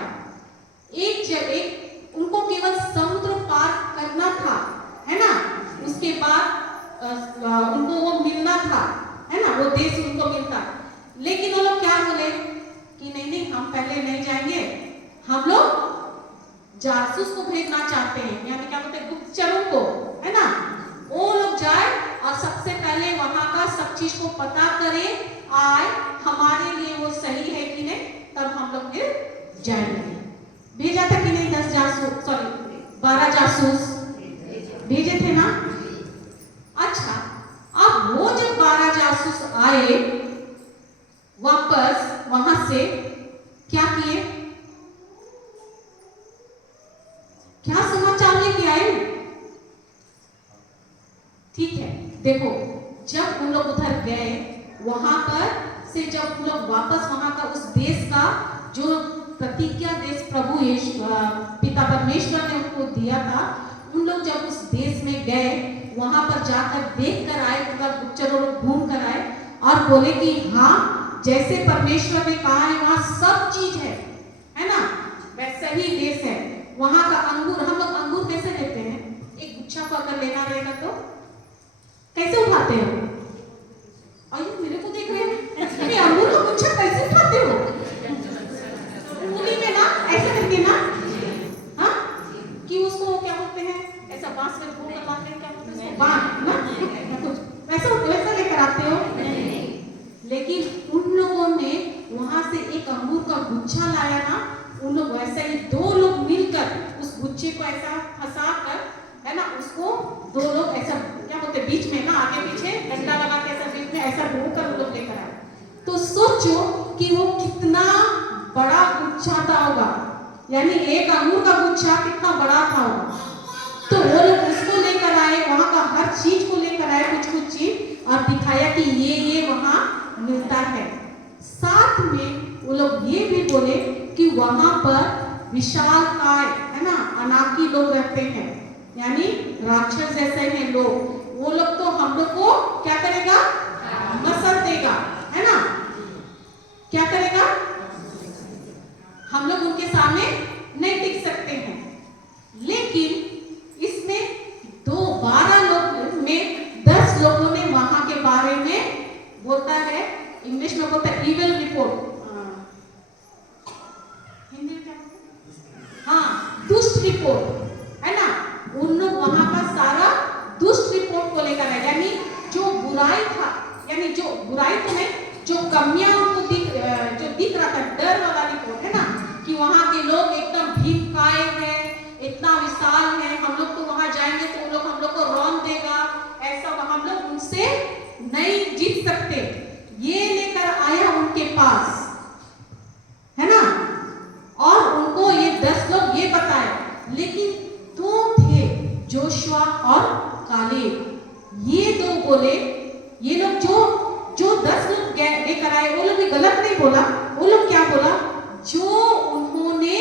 एक जगह उनको केवल समुद्र पार करना था, है ना? उसके बाद उनको वो मिलना था, है ना? वो देश उनको मिलता, लेकिन वो लोग क्या बोले कि नहीं, हम पहले नहीं जाएंगे, हम लोग जासूस को भेजना चाहते हैं, यानी क्या बोलते हैं, गुप्तचरों को, है ना? वो लोग जाए और सबसे पहले वहां का सब चीज को पता करें आए हमारे लिए वो सही है कि नहीं, तब हम लोग फिर जाएंगे। भेजा था कि नहीं 10 जासूस, सॉरी 12 जासूस भेजे थे ना। अच्छा, अब वो जब 12 जासूस आए वापस वहां से क्या किए, क्या समाचार लेके आए? ठीक है, देखो जब उन लोग उधर गए वहां पर से जब उन लोग वापस वहां का उस देश का जो प्रतिज्ञा देश प्रभु पिता परमेश्वर ने उनको दिया था, उन लोग जब उस देश में गए वहां पर जाकर देख कर आए, पूरा चलो घूम कर आए और बोले कि हाँ जैसे परमेश्वर ने कहा है वहां सब चीज है ना, वैसा ही देश है। वहां का अंगूर, हम लोग अंगूर कैसे लेते हैं, एक गुच्छा को अगर लेना रहेगा तो कैसे उठाते हो? अरे मेरे को देख रहे हैं, ये अंगूर का गुच्छा कैसे उठाते हो? उंगली में ना ऐसे करके ना, हाँ कि उसको क्या बोलते हैं, ऐसा बांस में घूम कर बांधते हैं, क्या बोलते हैं बांध ना, कुछ वैसा लेकर आते हो। लेकिन उन लोगों ने वहां से एक अंगूर का गुच्छा लाया ना, उन लोग वैसे ही 2 लोग मिलकर उस गुच्छे को ऐसा फंसा कर, है ना, उसको 2 लोग ऐसा क्या बोलते बीच में ना, आगे पीछे डंडा लगा के ऐसा बीच में ऐसा ढोकर उन लोग लेकर आए। तो सोचो कि वो कितना बड़ा गुच्छा था होगा, यानी एक अंगूर का गुच्छा कितना बड़ा था होगा। तो वो लोग उसको लेकर आए, वहां का हर चीज को लेकर आए, कुछ चीज, और दिखाया कि ये वहां मिलता है। साथ में वो लोग ये भी बोले कि वहां पर विशालकाय, है ना, अनाकी लोग रहते हैं, यानी राक्षस जैसे हैं लोग, वो लोग तो हम लोग को क्या करेगा, मसल देगा, है ना, क्या करेगा, हम लोग उनके सामने नहीं टिक सकते हैं। लेकिन इसमें 12 लोग में 10 लोगों ने वहां के बारे में बोलता है, इंग्लिश में बोलता है इविल रिपोर्ट, हिंदी में क्या बोलते, हाँ दुष्ट रिपोर्ट, है ना, उन लोग वहां का सारा दुष्ट रिपोर्ट को लेकर आए, यानी जो बुराई था, यानी जो बुराई तो नहीं, जो कमियां उनको दिख रहा था, डर वाला रिपोर्ट, है ना, कि वहां के लोग एकदम भीमकाय है, इतना विशाल है, हम लोग तो वहां जाएंगे तो वो लोग हम लोग को रौन देगा, ऐसा हम लोग उनसे नहीं जीत सकते, ये लेकर आया उनके पास, है ना, और उनको ये 10 लोग ये बताए। लेकिन 2 थे, जोशुआ और कालेब, ये 2 बोले, ये लोग जो 10 लोग लेकर आए वो लोग भी गलत नहीं बोला, वो लोग क्या बोला, जो उन्होंने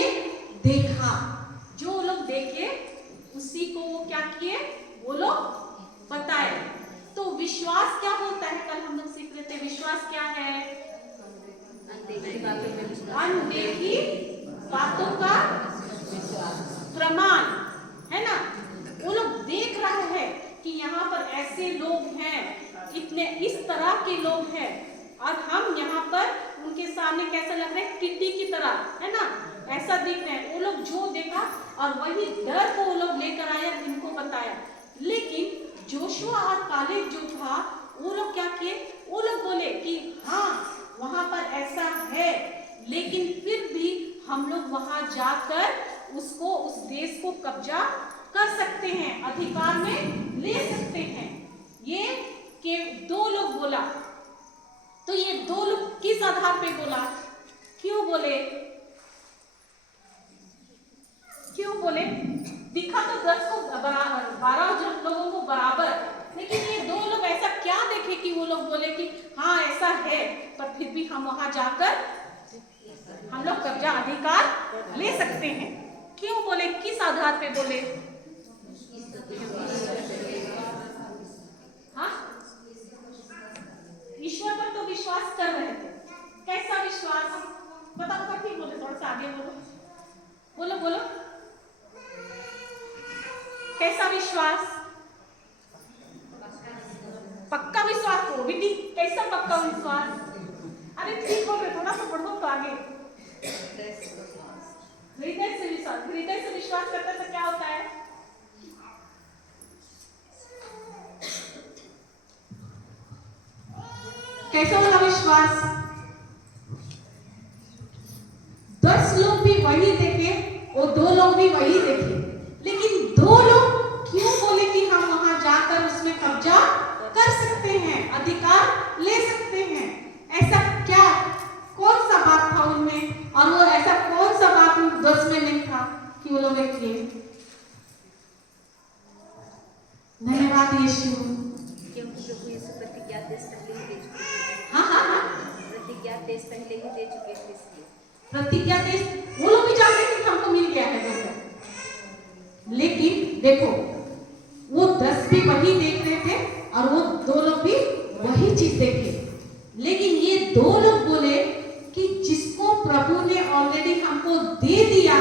देखा, जो लोग देखे उसी को वो क्या किए, वो लोग बताए। तो विश्वास क्या होता है, कल हम लोग सीख रहे थे, विश्वास क्या है, अनदेखी बातों का प्रमाण, है ना, वो लोग देख रहे हैं कि यहाँ पर ऐसे लोग हैं, इतने इस तरह के लोग हैं, और हम यहाँ पर उनके सामने कैसा लग रहा है, टिड्डी की तरह, है ना, ऐसा दिख रहे हैं। वो लोग जो देखा और वही डर को वो लोग लेकर आया, इनको बताया। लेकिन जोशुआ और कालेब जो था, वो लोग क्या किए, वो लोग बोले कि हाँ वहां पर ऐसा है, लेकिन फिर भी हम लोग वहां जाकर उसको, उस देश को कब्जा कर सकते हैं, अधिकार में ले सकते हैं। ये के 2 लोग बोला। तो ये 2 लोग किस आधार पे बोला, क्यों बोले, दिखा तो 10 को बराबर, 12 लोगों को बराबर, लेकिन ये 2 लोग ऐसा क्या देखे कि वो लोग बोले कि हाँ ऐसा है, पर फिर भी हम वहां जाकर हम लोग कब्जा अधिकार ले सकते हैं। क्यों बोले, किस आधार पे बोले, हाँ ईश्वर पर तो विश्वास कर रहे थे। कैसा विश्वास, बताओ, ठीक बोले, थोड़ा सा आगे बोलो, कैसा विश्वास, पक्का विश्वास, तो भी ठीक, कैसा पक्का विश्वास, अरे ठीक हो गए, थोड़ा सा पढ़ो तो आगे, हृदय से विश्वास करते तो क्या होता है, कैसा वाला विश्वास? 10 लोग भी वही देखे और 2 लोग भी वही देखे, लेकिन 2 लोग क्यों बोले कि हम वहां जाकर उसमें कब्जा कर सकते हैं, अधिकार ले सकते हैं? ऐसा क्या, कौन सा बात था उनमें, और वो ऐसा कौन सा बात उन 10 में नहीं था कि वो लोग किए? धन्यवाद यीशु। क्योंकि प्रभु यीशु प्रतिज्ञा देश पहले ही दे चुके थे। हाँ, प्रतिज्ञा देश पहले ही दे चुके थे, इसलिए प्रतिज्ञा देश वो लोग भी जानते थे कि हमको मिल गया है बोलकर, लेकिन देखो वो 10 भी वही देख रहे थे और वो 2 लोग भी वही चीज देखे, लेकिन ये 2 लोग बोले कि जिसको प्रभु ने ऑलरेडी हमको दे दिया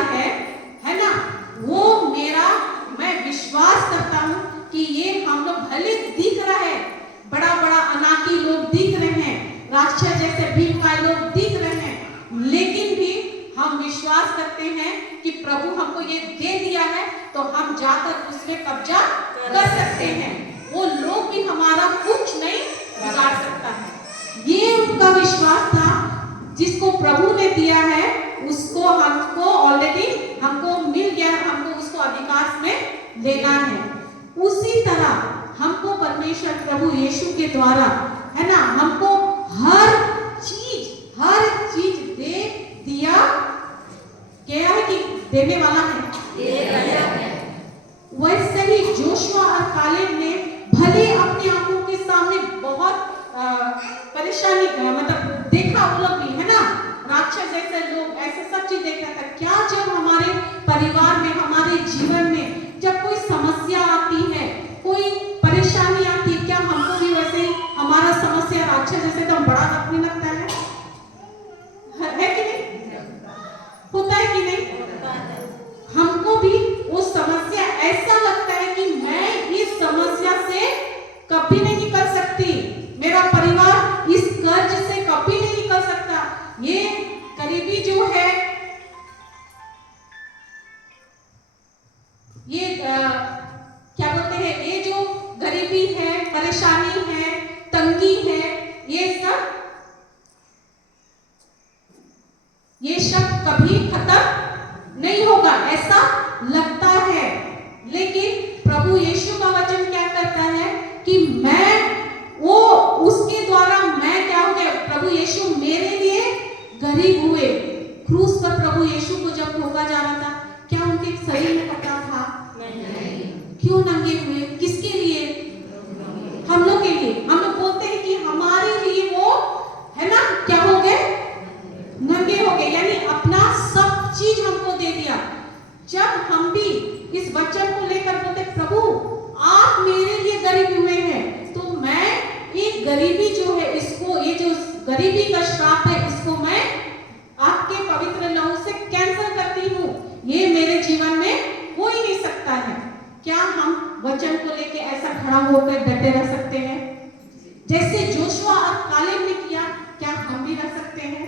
है ना, वो मेरा, मैं विश्वास करता हूं कि ये हम लोग भले दिख रहा है, बड़ा बड़ा अनाकी लोग दिख रहे हैं, राक्षस जैसे भीमकाय लोग दिख रहे हैं, लेकिन भी हम विश्वास करते हैं कि प्रभु हमको ये दे दिया है तो हम जाकर उसमें कब्जा कर सकते हैं, वो लोग भी हमारा कुछ नहीं बिगाड़ सकता है। ये उनका विश्वास था, जिसको प्रभु ने दिया है उसको हमको ऑलरेडी हमको मिल गया, हमको उसको अधिकार में लेना है। उसी तरह हमको परमेश्वर प्रभु यीशु के द्वारा, है ना, हमको हर चीज दे दिया गया है कि देने वाला है। वैसे ही जोशुआ और कालेब ने भले अपनी आंखों के सामने बहुत परेशानी, मतलब देखा वो लोग भी, है ना, राक्षस जैसे लोग, ऐसे सब चीज देखा था। क्या जब हमारे परिवार में, हमारे जीवन में जब कोई समस्या आती है, कोई परेशानी आती है, क्या हमको भी वैसे ही हमारा समस्या राक्षस जैसे तो बड़ा रखने लगता है कि नहीं? होता है कि नहीं? हमको भी वो समस्या ऐसा लगता है कि मैं इस समस्या से कभी नहीं निकल सकती, मेरा परिवार इस कर्ज से कभी नहीं निकल सकता, ये गरीबी जो है, ये क्या बोलते हैं, ये जो गरीबी है, परेशानी है, तंगी है, ये सब कभी खत्म नहीं होगा ऐसा लगता है। लेकिन प्रभु यीशु का वचन क्या करता है कि मैं वो उसके द्वारा मैं क्या हो गया, प्रभु यीशु मेरे लिए गरीब हुए। क्रूस पर प्रभु यीशु को जब ठोका जा रहा था, क्या उनके शरीर में कपड़ा था? नहीं। क्यों नंगे हुए? किसके लिए? हम लोग के लिए। हम लोग बोलते हैं कि हमारे लिए वो, है ना, क्या हो गए? नंगे हो गए, यानी अपना सब चीज हमको दे दिया। जब हम भी इस वचन को लेकर बोलते प्रभु आप मेरे लिए गरीब हुए हैं, तो मैं एक गरीबी जो है, इसको, ये जो गरीबी का श्राप है, इसको मैं आपके पवित्र लहू से कैंसिल करती हूँ, ये मेरे जीवन में हो ही नहीं सकता है। क्या हम वचन को लेके ऐसा खड़ा होकर डटे रह सकते हैं जैसे जोशुआ और कालेब ने किया? क्या हम भी रह सकते हैं?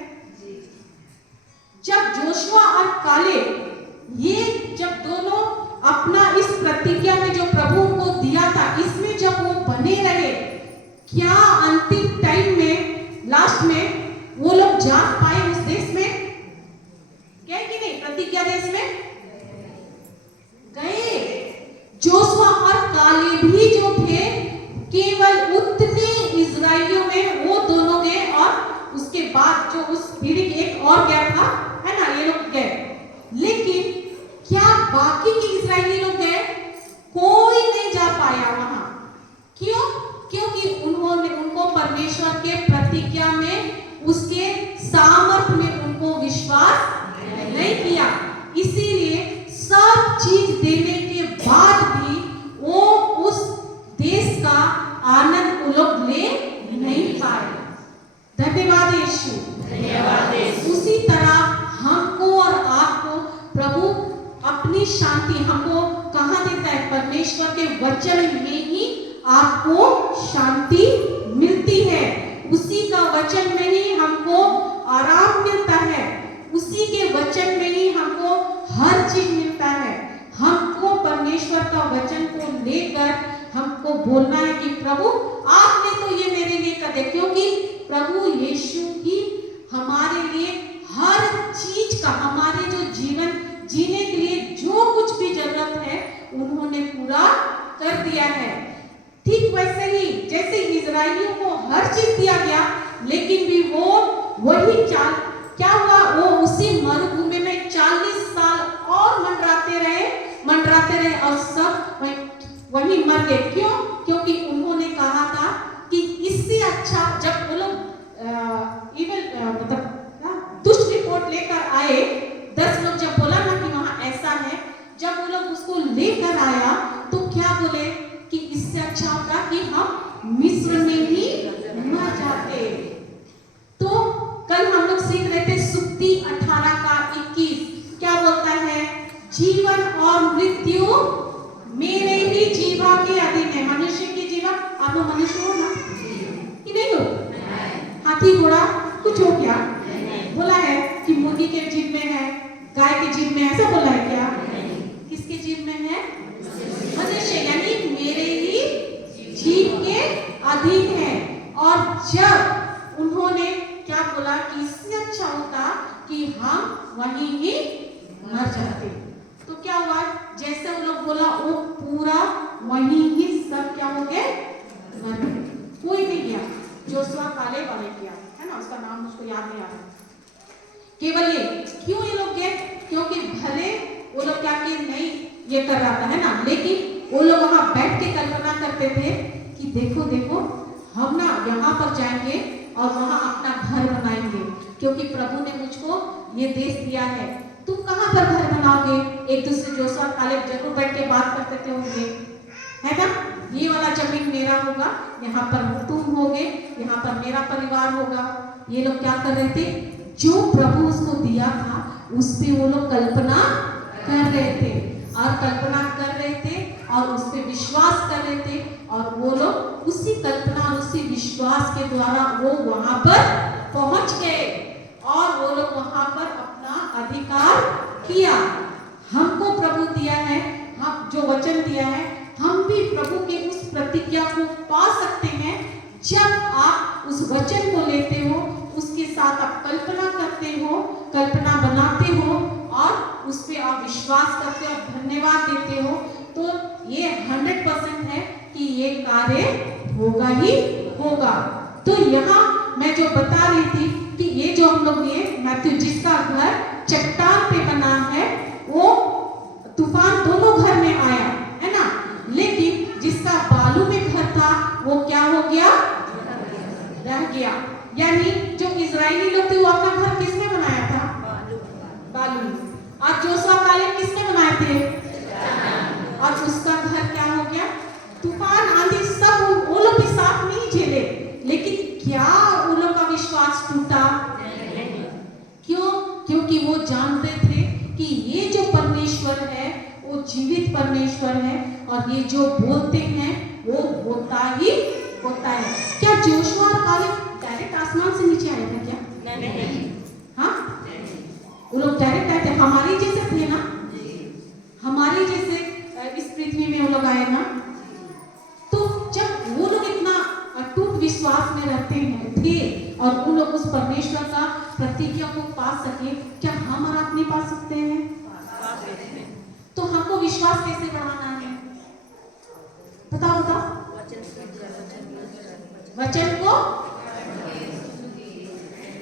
जब जोशुआ और कालेब ये जब दोनों अपना इस प्रतिज्ञा में जो प्रभु को दिया था, इसमें जब वो बने रहे, क्या अंतिम टाइम में, लास्ट में वो लोग जा पाए उस देश में? गए कि नहीं? प्रतिज्ञा देश में गए। जोशुआ और कालेब भी जो थे, केवल उतने इजराइलियों में वो दोनों गए, और उसके बाद जो उस पीढ़ी एक और गया था, है ना, ये लोग गए। लेकिन क्या बाकी के इजरायली लोग गए? कोई नहीं जा पाया वहां। क्यों? क्योंकि उनको परमेश्वर के प्रतिज्ञा में, उसके सामर्थ में उनको विश्वास नहीं किया। इसीलिए सब चीज देने के बाद भी वो उस देश का आनंद वो लोग ले नहीं पाए। धन्यवाद यीशु, धन्यवाद यीशु। उसी तरह हमको और आपको प्रभु अपनी शांति हमको कहाँ देता है? परमेश्वर के वचन में ही आपको शांति मिलती है। उसी का वचन में ही हमको आराम मिलता है, उसी के वचन में ही हमको हर चीज मिलता है। हमको परमेश्वर का वचन को लेकर हमको बोलना है कि प्रभु आपने तो ये मेरे लिए कर दिया, क्योंकि प्रभु यीशु ही हमारे लिए हर चीज का, हमारे जो जीवन जीने के लिए जो कुछ भी जरूरत है उन्होंने पूरा कर दिया है। ठीक वैसे ही जैसे इजराइलियों को हर चीज दिया गया, लेकिन भी वो वही चाल क्या हुआ, वो उसी मरुभूमि में 40 साल और मंडराते रहे और सब वही मर गए। क्यों? क्योंकि उन्होंने कहा था कि इससे अच्छा, जब वो लोग मतलब दुष्ट रिपोर्ट लेकर आए, 10 लोग जब बोला ना कि वहां ऐसा है, जब वो लोग उसको लेकर आया तो क्या बोले कि इससे अच्छा होता कि हम मिस्र में ही मर जाते। तो कल हम लोग सीख रहे थे सुक्ति 18 का 21 क्या बोलता है, जीवन और मृत्यु मेरे ही जीवा के अधीन है। मनुष्य की जीवा, आप लोग मनुष्य हो ना कि नहीं हो? हाथी घोड़ा कुछ हो क्या? बोला है कि मुर्गी के जीव में है, गाय के जीव में, ऐसा बोला है क्या? किसके जीव में है? मनुष्य, यानी मेरे ही जीव के अधीन है। और जब उन्होंने क्या बोला कि इससे अच्छा होता कि हम वहीं ही मर जाते, तो क्या हुआ, जैसे वो लोग बोला वो पूरा वहीं ही सब क्या हो गए, मर गए। कोई नहीं गया, जोशुआ कालेब वाले किया है ना, उसका नाम मुझको याद नहीं आ रहा। केवल ये, क्यों ये लोग गए? क्योंकि भले वो लोग क्या कि नहीं ये कर रहा था है ना, लेकिन वो लोग वहां बैठ के कल्पना करते थे कि देखो देखो हम ना यहाँ पर जाएंगे और वहां अपना घर बनाएंगे, क्योंकि प्रभु ने मुझको ये देश दिया है। तुम कहाँ पर घर बनाओगे? एक दूसरे जोशुआ कालेब जरूर बैठ के बात करते होंगे है ना, ये वाला जमीन मेरा होगा, यहाँ पर तुम होगे, यहाँ पर मेरा परिवार होगा। ये लोग क्या कर रहे थे, जो प्रभु उसको दिया था उस पे वो लोग कल्पना कर रहे थे और उस पे विश्वास कर रहे थे, और वो लोग उसी कल्पना उसी विश्वास के द्वारा वो वहां पर पहुंच गए और वो लोग वहां पर अपना अधिकार किया। हमको प्रभु दिया है, हम जो वचन दिया है, हम भी प्रभु के उस प्रतिज्ञा को पा सकते हैं जब आप उस वचन को लेते हो, उसके साथ आप कल्पना करते हो, कल्पना बनाते हो और उस पे आप विश्वास करते हो, धन्यवाद देते हो, तो ये 100% है कि ये कार्य होगा ही होगा। तो यहाँ मैं जो बता रही थी कि ये जो हम लोग ये मैथ्यू, जिसका घर चट्टान पे बना है, वो तूफान दोनों घर में आया है ना, लेकिन जिसका बालू में घर था वो क्या हो गया, रह गया। यानी जो इजरायली लोग थे वो अपना घर किसने बनाया था, बालू में। और जोशुआ कालेब किसने बनाए थे, और उसका घर क्या हो गया, तूफान आंधी सब वो लोग भी साथ नहीं झेले, लेकिन क्या उन लोग का विश्वास टूटा? क्यों? क्योंकि वो जानते थे कि ये जो परमेश्वर है वो जीवित परमेश्वर है और ये जो बोलते हैं वो होता ही होता है। क्या जोशुआ और कालेब डायरेक्ट आसमान से नीचे आए थे क्या? नहीं। हाँ, वो लोग डायरेक्ट आए थे, हमारे जैसे थे ना, हमारे जैसे इस पृथ्वी में वो लोग आए ना। तो जब वो लोग इतना अटूट विश्वास में रहते हैं थे और वो लोग उस परमेश्वर का प्रतिज्ञा को पा सके, क्या हम और आप नहीं पा सकते हैं? तो हमको विश्वास कैसे बढ़ाना है, बताओ बताओ। वचन को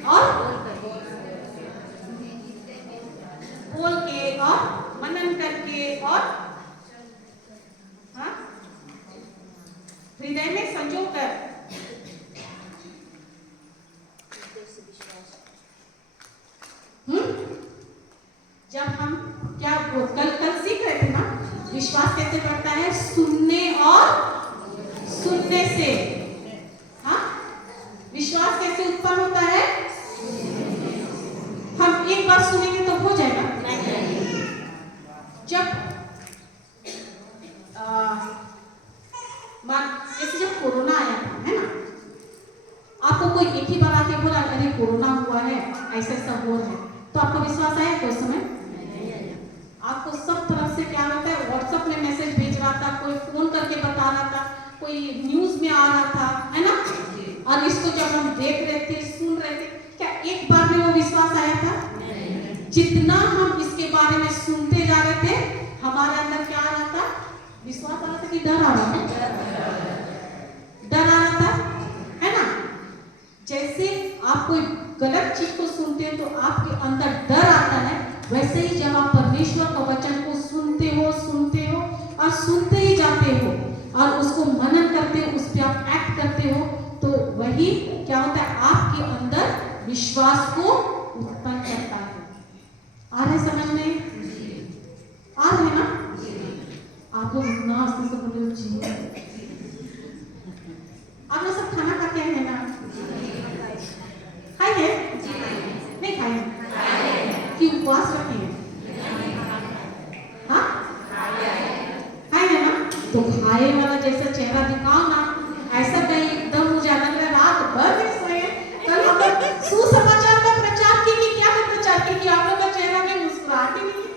और बोल के और मनन करके और हाँ हृदय में संजो कर, जब हम क्या कल सीख रहे थे ना, विश्वास कैसे बढ़ता है, सुनने और सुनने से। हाँ, विश्वास कैसे उत्पन्न होता है, हम एक बार सुनेंगे तो हो जाएगा। जब जैसे जब कोरोना आया था है ना, आपको कोई एक ही बार आके बोला अरे कोरोना हुआ है, ऐसा ऐसा हो है, तो आपको विश्वास आया कोई समय? आपको सब तरफ से क्या होता है, व्हाट्सएप में मैसेज भेज रहा था, कोई फोन करके बता रहा था, कोई न्यूज में आ रहा था है ना, और इसको जब हम देख रहे थे, सुन रहे थे, क्या एक बार में वो विश्वास आया था? जितना हम इसके बारे में सुनते जा रहे थे, हमारे अंदर क्या आ रहा था? विश्वास आ रहा था कि डर आ रहा था? डर आ रहा था, है ना? जैसे आप कोई गलत चीज को सुनते हो तो आपके अंदर डर आता है, वैसे ही जब आप परमेश्वर का वचन को सुनते हो और सुनते ही जाते हो और उसको मनन करते हो, उस पर आप एक्ट करते हो, तो वही क्या होता है? आपके अंदर विश्वास को उत्पन्न करता है। आ रहे समझ में? आ रहे ना? आप लोग इतना आस्ते से बोले हो जी। आप लोग सब खाना खाते हैं ना? खाए हैं? नहीं खाए हैं? कि उपवास रखे हैं? हाँ? खाए हैं ना? तो खाए वाला जैसा चेहरा दिखाओ ना, ऐसा कहीं एकदम मुझे लग रहा है रात भर नहीं सोए। कल हम लोग सुसमाचार का प्रचार किए कि क्या का प्रचार किए कि आप लोग का चेहरा में मुस्कुराहट ही नहीं है।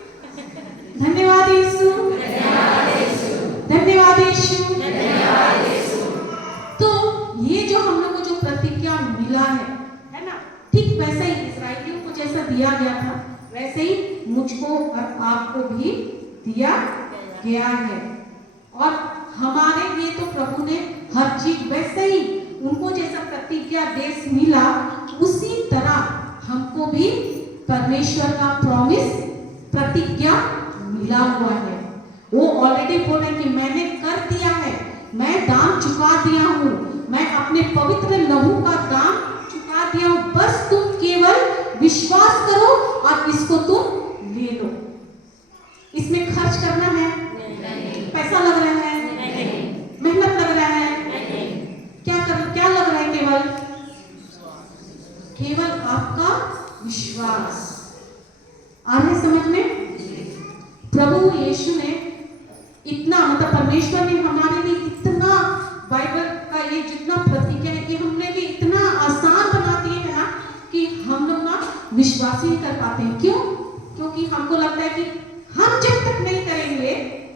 धन्यवाद यीशु, धन्यवाद यीशु। तो ये जो हम लोग को जो प्रतिज्ञा मिला है ना, ठीक वैसे ही इस्राएलियों को जैसा दिया गया था, वैसे ही मुझको और आपको भी दिया गया है। और हमारे लिए तो प्रभु ने हर चीज वैसे ही उनको जैसा प्रतिज्ञा देश मिला, उसी तरह हमको भी परमेश्वर का प्रॉमिस, प्रतिज्ञा मिला हुआ है। वो ऑलरेडी बोल रहे कि मैंने कर दिया है, मैं दाम चुका दिया हूँ, मैं अपने पवित्र लहू का दाम चुका दिया हूँ, बस तुम केवल विश्वास करो और इसको तुम ले लो। इसमें खर्च करना है? पैसा लग रहा है? मेहनत लग रहा है? क्या लग रहा है? केवल आपका विश्वास। आ रहे समझ में? प्रभु यीशु ने इतना, मतलब परमेश्वर ने हमारे लिए इतना, बाइबल का ये जितना प्रतिज्ञा है कि हमने भी इतना आसान बना दिए है ना कि हम लोग ना विश्वास ही नहीं कर पाते हैं। क्यों? क्योंकि हमको लगता है कि हम जब तक नहीं करेंगे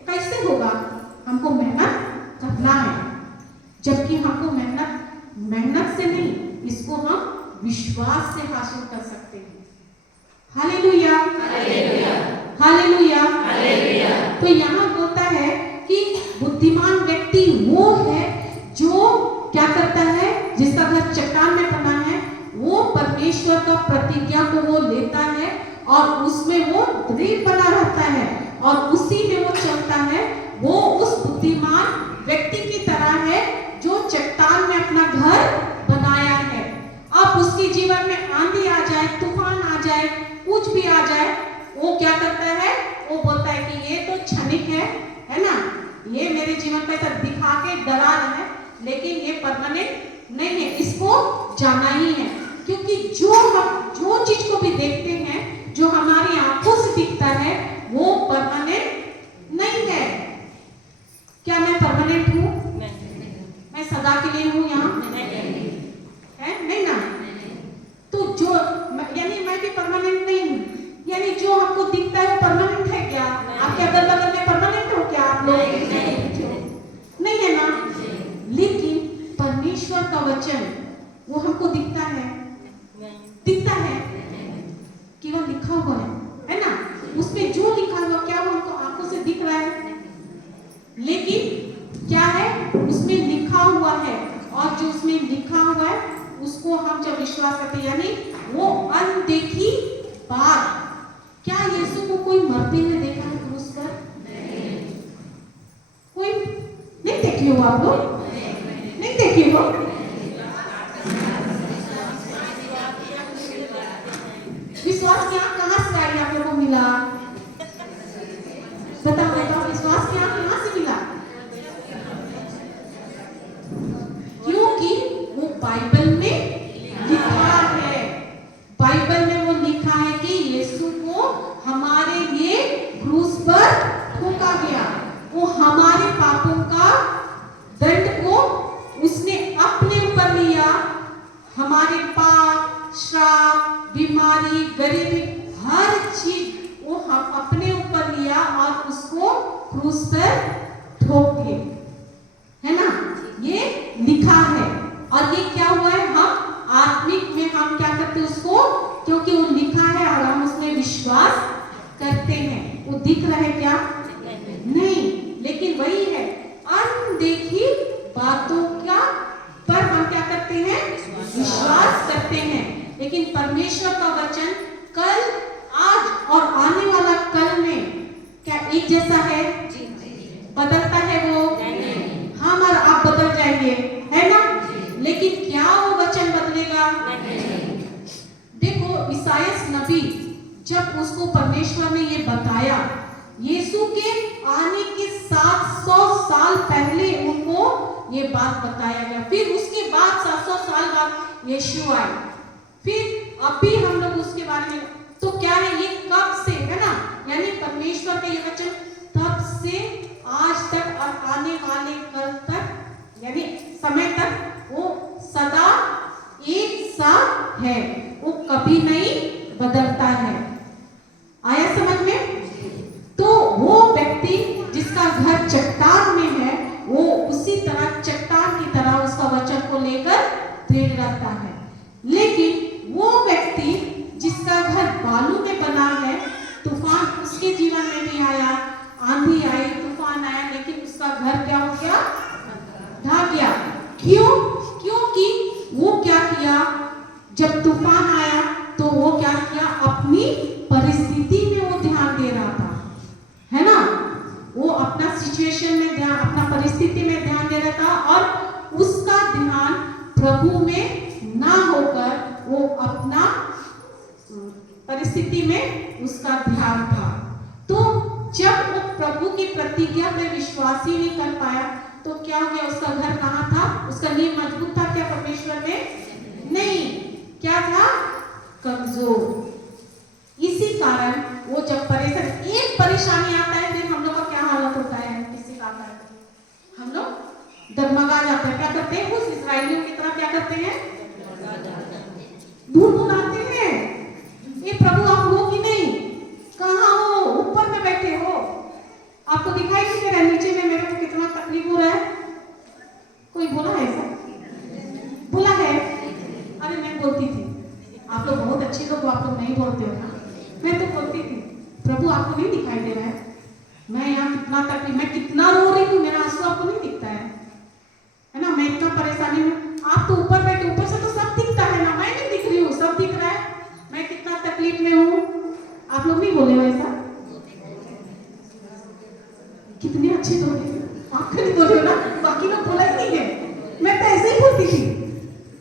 कैसे होगा, हमको मेहनत करना है, जबकि हमको मेहनत से नहीं, इसको हम विश्वास से हासिल कर सकते हैं। Hallelujah, hallelujah, hallelujah, hallelujah. तो यहाँ होता है कि बुद्धिमान व्यक्ति वो है जो क्या करता है, जिसका घर चट्टान में बना है, वो परमेश्वर का प्रतिज्ञा को वो लेता है और उसमें वो दृढ़ बना रहता है और उसी में वो चलता है। वो उस बुद्धिमान व्यक्ति की तरह है जो चट्टान में अपना घर बनाया है। अब उसके जीवन में आंधी आ जाए, तूफान आ जाए, कुछ भी आ जाए, वो क्या करता है? वो बोलता है कि ये तो क्षणिक है ना, ये मेरे जीवन पे ऐसा दिखा के डरा रहा है, लेकिन ये परमानेंट नहीं है, इसको जाना ही है। क्योंकि जो चीज को भी देखते हैं, जो हमारी आंखों से दिखता है, वो परमानेंट नहीं है। क्या मैं परमानेंट हूँ? मैं सदा के लिए हूँ यहाँ? है नहीं ना? तो जो यानी मैं भी परमानेंट नहीं हूँ, यानी जो हमको दिखता है वो परमानेंट है क्या? आपके अगल बगल में परमानेंट हो क्या आप लोग? नहीं है ना? लेकिन परमेश्वर का वचन वो हमको दिखता है, केवल लिखा हुआ है ना? उसमें जो लिखा हुआ क्या वो हमको आंखों से दिख रहा है, लेकिन क्या है उसमें लिखा हुआ है, और जो उसमें लिखा हुआ है उसको हम जब विश्वास करते हैं, यानी वो अनदेखी बात। क्या यीशु को कोई मरते हुए देखा है क्रूस पर? कोई नहीं देखी हो आप लोग? नहीं देखी हो? विश्वास क्या कहाँ से आई आप लोगों को मिला? बताओ विश्वास क्या कहाँ से मिला? क्योंकि वो बाइबल में लिखा है। बाइबल में वो लिखा है कि यीशु को हमारे लिए क्रूस पर ठोका गया, वो हमारे पापों का दंड को उसने अपने ऊपर लिया। हमारे पाप, श्राप, बीमारी, गरीबी, हर चीज वो हम अपने ऊपर लिया और उसको क्रूस पर ठोक दिए, है ना? ये लिखा है। और ये क्या हुआ है? लेकिन परमेश्वर का वचन कल, आज और आने वाला कल में क्या एक जैसा है? बदलता है वो? हम और आप बदल जाएंगे, है ना? लेकिन क्या वो वचन बदलेगा? देखो ईसायास नबी जब उसको परमेश्वर ने ये बताया, यीशु के आने के 700 साल पहले उनको ये बात बताया गया। फिर उसके बाद 700 साल बाद यीशु आए। फिर अभी हम लोग उसके बारे में, तो क्या है ये कब से, है ना? यानी परमेश्वर का ये वचन तब से आज तक और आने वाले कल तक, यानी समय तक वो सदा एक सा है, वो कभी नहीं बदलता है। आया समझ में? तो वो व्यक्ति जिसका घर चट्टान में है, वो उसी तरह चट्टान की तरह उसका वचन को लेकर दृढ़ रहता है। लेकिन वो व्यक्ति जिसका घर बालू में बना है, तूफान उसके जीवन में भी आया, आंधी आई, तूफान आया, लेकिन उसका घर क्या हो गया? ढह गया। क्यों? क्योंकि वो क्या किया, जब तूफान आया तो वो क्या किया, अपनी परिस्थिति में वो ध्यान दे रहा था, है ना? वो अपना सिचुएशन में ध्यान, अपना परिस्थिति में ध्यान दे रहा था और उसका ध्यान प्रभु में ना होकर वो अपना परिस्थिति में उसका ध्यान था। तो जब वो प्रभु की प्रतिज्ञा पे विश्वास ही नहीं कर पाया तो क्या हो गया? उसका घर कहाँ था? उसका नींव मजबूत था क्या परमेश्वर में? नहीं। क्या था? कमजोर। इसी कारण वो जब एक परेशानी आता है, फिर हम लोग का क्या हालत होता है? किसी का आता है हम लोग डगमगा जाते हैं। क्या करते हैं? उस इस्राएलियों की तरह क्या करते हैं? ढूंढते हैं, ये प्रभु आप हो कि नहीं? कहाँ हो? ऊपर में बैठे हो, आपको दिखाई नहीं दे रहा? नीचे में मेरे को कितना तकलीफ हो रहा है। कोई बोला है ऐसा? बोला है? अरे मैं बोलती थी, आप लोग बहुत अच्छे लोग, आप लोग नहीं बोलते हो ना। मैं तो बोलती थी, प्रभु आपको नहीं दिखाई दे रहा है? मैं यहाँ कितना तकलीफ, मैं कितना रो रही हूँ, मेरा आंसू आपको नहीं दिखता है ना? मैं इतना परेशानी में, आप तो ऊपर बैठे, ऊपर से तो सब दिखता है ना, मैं नहीं दिख रही हूँ, सब दिख रहा है, मैं कितना तकलीफ में हूँ। आप लोग नहीं बोले हो ऐसा? कितने अच्छे लोग हैं, आप नहीं बोले हो ना, बाकी लोग बोला ही नहीं है। मैं तो ऐसे ही बोलती थी।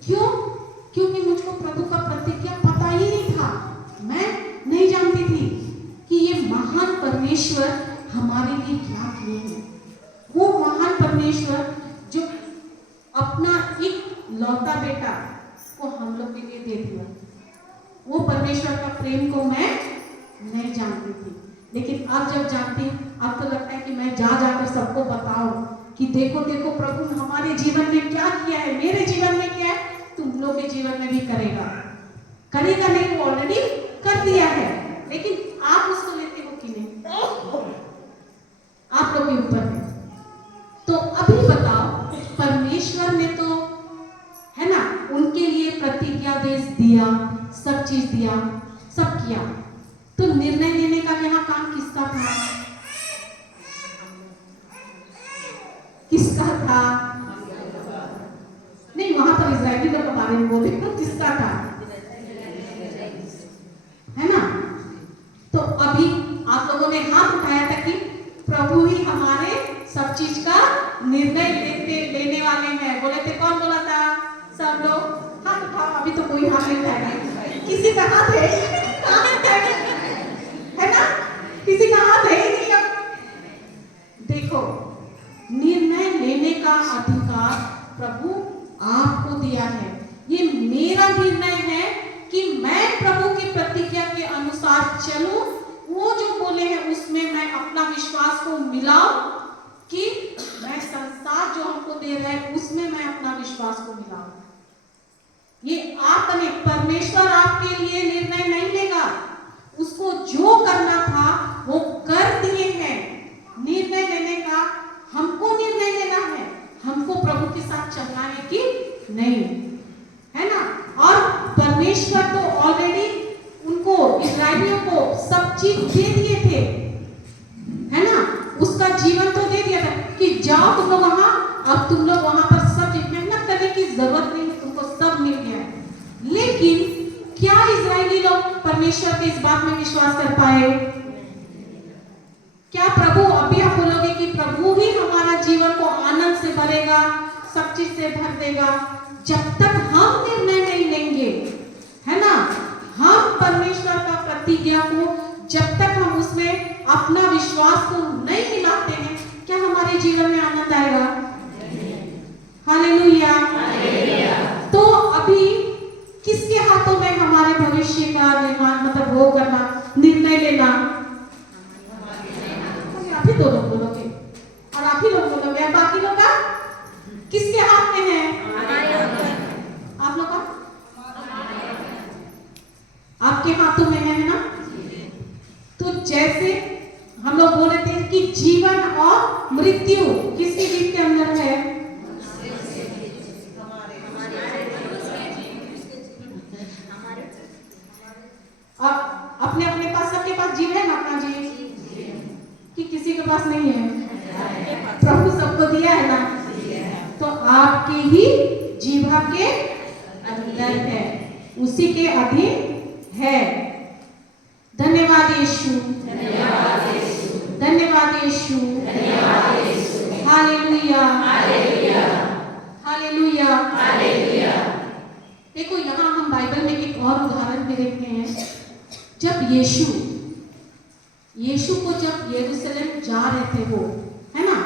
क्यों? क्योंकि मुझको प्रभु का प्रतिज्ञा पता ही नहीं था। मैं नहीं जानती थी कि ये महान परमेश्वर हमारे लिए क्या किए हैं। वो महान परमेश्वर जो अपना एक लौता बेटा को हम लोग के लिए दे दिया, वो परमेश्वर का प्रेम को मैं नहीं जानती थी। लेकिन अब जब जानती, अब तो लगता है कि मैं जा जाकर सबको बताऊं कि देखो देखो प्रभु हमारे जीवन में क्या किया है, मेरे जीवन में क्या है, तुम लोग के जीवन में भी करेगा। करेगा नहीं, वो ऑलरेडी कर दिया है, लेकिन आप उसको लेते हो कि नहीं? आप लोग के ऊपर है। तो अभी बताओ, परमेश्वर ने तो, है ना, उनके लिए प्रतिज्ञा देश दिया, सब चीज दिया, सब किया, तो निर्णय लेने का यहाँ काम किसका था? किसका था? नहीं, वहां पर इजरायली लोग के बारे में बोले तो किसका था? है ना? तो अभी आप लोगों ने हाथ उठाया था कि प्रभु ही हमारे सब चीज का निर्णय लेने वाले हैं। बोले थे, कौन बोला था? सब लोग हाथ उठाओ। अभी तो कोई हाथ नहीं उठाएगा, किसी का हाथ है ना? किसी का हाथ है ही नहीं। अब देखो, निर्णय लेने का अधिकार प्रभु आपको दिया है। ये मेरा निर्णय है कि मैं प्रभु की प्रतिज्ञा के अनुसार चलूं, वो जो बोले हैं उसमें मैं अपना विश्वास को मिलाऊं, कि मैं संसार जो हमको दे रहा है उसमें मैं अपना विश्वास को मिलाऊं। ये आपने, परमेश्वर आपके लिए निर्णय नहीं लेगा, उसको जो करना था वो कर दिए हैं। निर्णय लेने का हमको निर्णय लेना है, हमको प्रभु के साथ चलना है कि नहीं, है ना? और परमेश्वर तो ऑलरेडी उनको, इस्राएलियों को सब चीज दे दिए थे, है ना? उसका जीवन तो दे दिया था कि जाओ तुम लोग वहां, अब तुम लोग वहां पर सब चीज, मेहनत करने की जरूरत नहीं है, तुमको सब मिल गया है। लेकिन क्या परमेश्वर के इस बात में विश्वास कर पाए? क्या प्रभु, अभी आप बोलोगे कि प्रभु ही हमारा जीवन को आनंद से भरेगा, सब चीज से भर देगा, जब तक हम निर्णय नहीं लेंगे, है ना? हम परमेश्वर का प्रतिज्ञा को जब तक हम उसमें अपना विश्वास को नहीं मिलाते हैं, क्या हमारे जीवन में आनंद आएगा? हालेलुया। तो अभी किसके हाथों में हमारे भविष्य का निर्माण, मतलब वो करना, निर्णय लेना? आप ही दो लोग बोलोगे और आप ही लोग बोलोगे, बाकी लोग का किसके हाथ में है? आप लोग का, आपके हाथों में है ना? तो जैसे हम लोग बोल रहे थे कि जीवन और मृत्यु किसके जीत के अंदर है? अपने अपने पास, सबके पास जीव है ना अपना जीव, कि किसी के पास नहीं है? प्रभु सबको दिया है ना? तो आपके ही जीवा के अंदर है, उसी के अधीन है। धन्यवाद यीशु, धन्यवाद यीशु, हालेलुया, हालेलुया। देखो यहाँ हम बाइबल में एक और उदाहरण भी देखते हैं। जब यीशु को जब यरूशलेम जा रहे थे वो, है ना,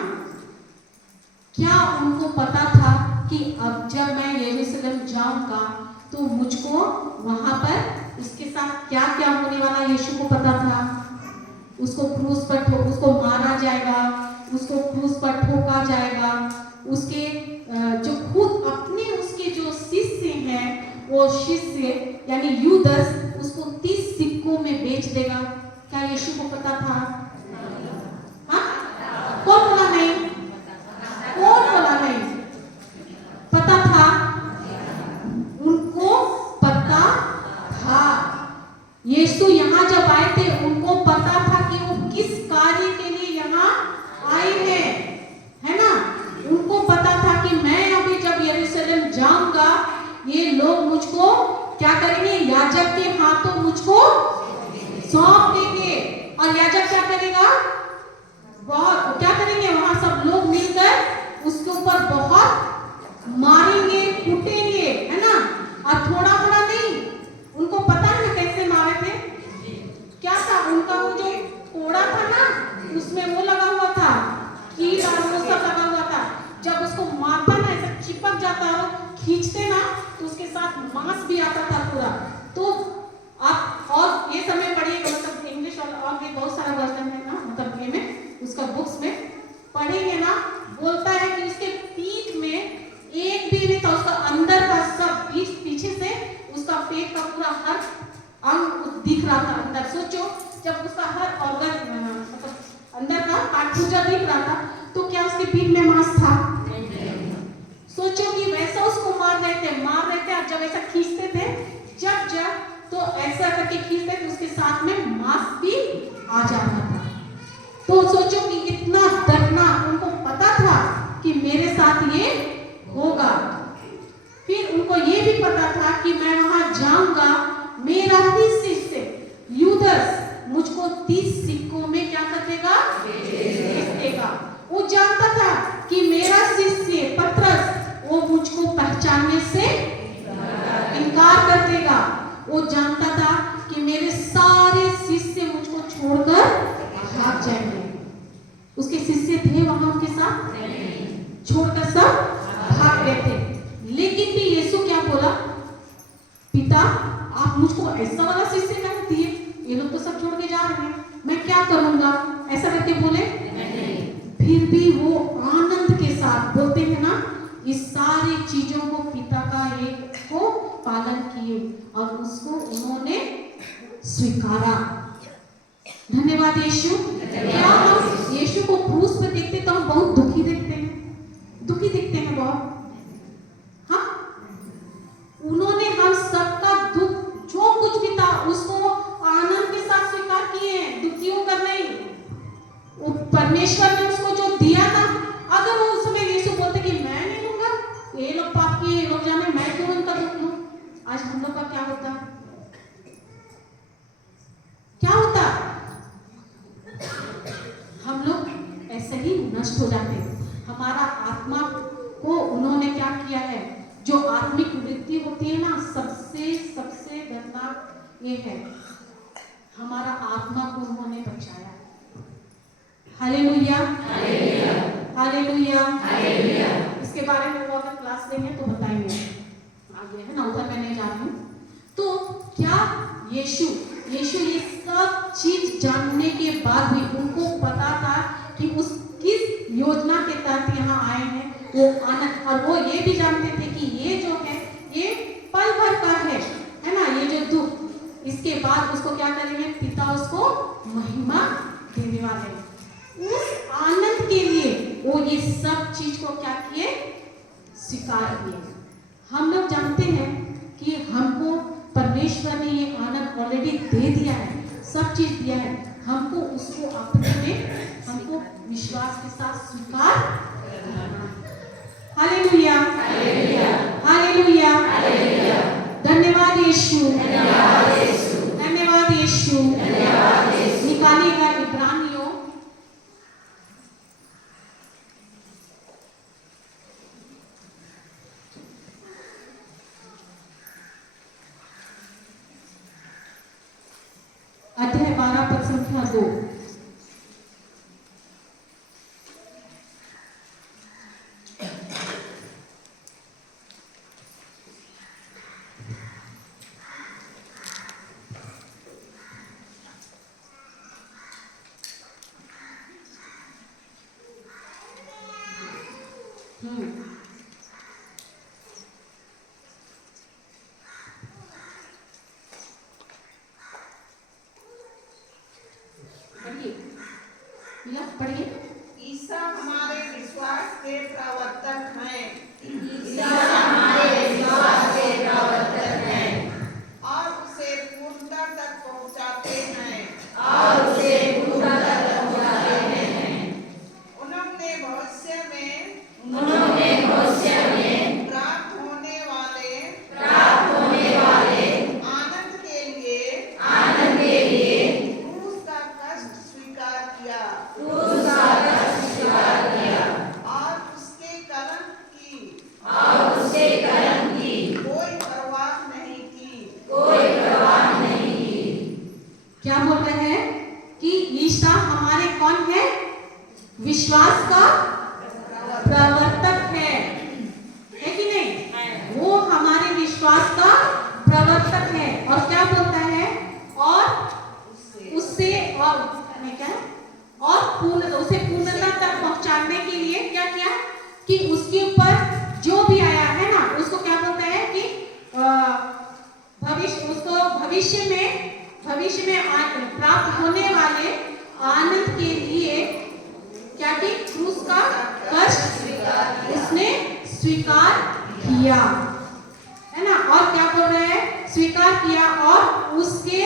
क्या उनको पता था कि अब जब मैं यरूशलेम जाऊंगा तो मुझको वहां पर उसके साथ क्या क्या होने वाला यीशु को पता था? उसको क्रूस पर उसको मारा जाएगा, उसको क्रूस पर ठोका जाएगा, उसके जो खुद अपने उसके जो शिष्य हैं, वो शिष्य यानी यूदस उसको 30 सिक्कों में बेच देगा। क्या यीशु को पता था? हाँ? कौन बोला नहीं? कौन बोला नहीं? पता था, उनको पता था। यीशु यहाँ जब आए थे उनको पता था कि वो किस कार्य के लिए यहाँ आए हैं, है ना? उनको पता था कि मैं अभी जब यरूशलेम जाऊंगा, ये लोग मुझको क्या करेंगे? याजक के हाथों मुझको सौंप देंगे, और याजक क्या करेगा? बहुत क्या करेंगे? वहां सब लोग मिलकर उसके ऊपर बहुत मारेंगे, कूटेंगे, है ना? और थोड़ा थोड़ा नहीं, उनको पता है ना कैसे मारे थे? क्या था उनका? वो जो कोड़ा था ना, उसमें वो लगा हुआ था, कील और वो सब लगा हुआ था। जब उसको मारता ना, ऐसा चिपक जाता और खींचते ना, तो उसके साथ मांस भी आता था पूरा। तो आप और ये समय पढ़िएगा, मतलब इंग्लिश और भी बहुत सारा वर्जन है ना, मतलब ये में उसका बुक्स में पढ़ेंगे ना, बोलता है कि उसके पीठ में एक भी नहीं था, उसका अंदर का सब पीछे से उसका पेट का पूरा हर अंग दिख रहा था अंदर। सोचो, जब उसका हर ऑर्गन मतलब अंदर का पार्ट पूजा दिख रहा था, तो क्या उसके पीठ में मांस था? सोचो कि वैसा उसको मार रहे थे, और जब ऐसा खींचते थे, जब तो ऐसा करके खींचते थे, उसके साथ में मांस भी आ जाता था। तो सोचो कि इतना डरना, उनको पता था कि मेरे साथ ये होगा। फिर उनको ये भी पता था कि मैं वहां जाऊंगा, मेरा ही शिष्य यूदस मुझको 30 सिक्कों में क्या कर देगा? बेच देगा। वो जानता था कि मेरा शिष्य पतरस वो मुझको पहचानने से इनकार कर देगा। वो जानता था कि मेरे सारे शिष्य मुझको छोड़कर भाग जाएंगे। उसके शिष्य थे वहां उनके साथ? छोड़कर सब भाग गए थे। लेकिन भी यीशु क्या बोला? पिता, आप मुझको ऐसा वाला शिष्य कर दिए, ये लोग तो सब छोड़ के जा रहे हैं, मैं क्या करूंगा? ऐसा करके बोले? फिर भी वो आनंद के साथ बोलते हैं ना, इस सारी चीजों को पिता का एक को पालन किए और उसको उन्होंने स्वीकारा। धन्यवाद यीशु। क्या हम यीशु को क्रूस पर देखते तो हम बहुत दुखी देखते हैं बहुत। हाँ, उन्होंने हम सबका दुख जो कुछ भी था उसको आनंद के साथ स्वीकार किए हैं, दुखी होकर नहीं। परमेश्वर ने उसको जो दिया था, अगर वो उस समय यीशु बोलते कि मैं नहीं लूंगा, ये लोग पाप किए, ये लोग जाने, मैं क्यों उनका दुख लूं? आज हम लोग का क्या होता? ये है हमारा आत्मा को उन्होंने बचाया। Hallelujah, hallelujah, hallelujah. इसके बारे में वो अगर क्लास लेंगे तो बताएंगे आगे, है ना, उधर मैं नहीं जा रही हूँ। तो क्या यीशु ये सब चीज जानने के बाद भी उनको पता था कि उस किस योजना के तहत यहाँ आए हैं, वो आनंद, और वो ये भी जानते थे कि ये जो है ये पल भर का है ना, ये जो दुख, इसके बाद उसको क्या करेंगे, पिता उसको महिमा देने वाले हैं। उस आनंद के लिए वो ये सब चीज को क्या किए, स्वीकार किए। हम लोग जानते हैं कि हमको परमेश्वर ने ये आनंद ऑलरेडी दे दिया है, सब चीज दिया है, हमको उसको अपने में हमको विश्वास के साथ स्वीकार करना है। Hallelujah, hallelujah, hallelujah, hallelujah. धन्यवाद यीशु, धन्यवाद यीशु, धन्यवाद यीशु, धन्यवाद यीशु। निकालिएगा इब्रानियों अध्याय 12 पद संख्या 2। पढ़िए। ईसा हमारे विश्वास के प्रवर्तक हैं। ईसा हमारे विश्वास के प्रवर्तक हैं और उसे पूर्णता तक पहुंचाते हैं। और उसे पूर्णता तक पहुंचाते हैं। उन्होंने भविष्य में प्राप्त होने वाले आनंद के लिए क्रूस का कष्ट स्वीकार किया और उसके कलंक की कोई परवाह नहीं की। क्या बोल रहे हैं कि ईसा हमारे कौन है, विश्वास का प्रवर्तक है कि नहीं? वो हमारे विश्वास का प्रवर्तक है। और क्या बोलता है, और उससे और क्या है, और उसे पूर्णता तक पहुंचाने के लिए क्या किया कि उसके ऊपर जो भी आया है ना, उसको क्या बोलता है कि भविष्य में प्राप्त होने वाले आनंद के लिए क्या कि क्रूस का कष्ट उसने स्वीकार किया, है ना। और क्या बोल रहे हैं, स्वीकार किया और उसके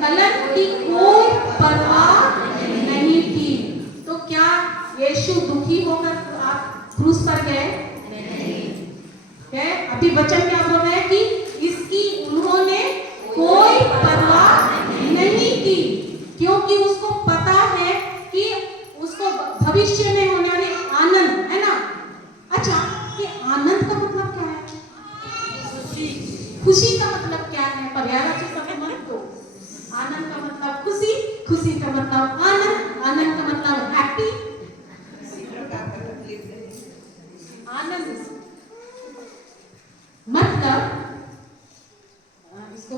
कलंक की कोई परवाह नहीं की। तो क्या यीशु दुखी होकर क्रूस पर गए? नहीं। अभी वचन क्या बोल रहे हैं कि इसकी उन्होंने कोई परवाह नहीं की, क्योंकि उसको पता है कि उसको भविष्य में होने वाले आनंद, है ना। अच्छा, ये आनंद का मतलब क्या है? खुशी का मतलब क्या है? पर्यायवाची शब्द मत दो। आनंद का मतलब खुशी, खुशी का मतलब आनंद, आनंद का मतलब हैप्पी, आनंद मतलब इसको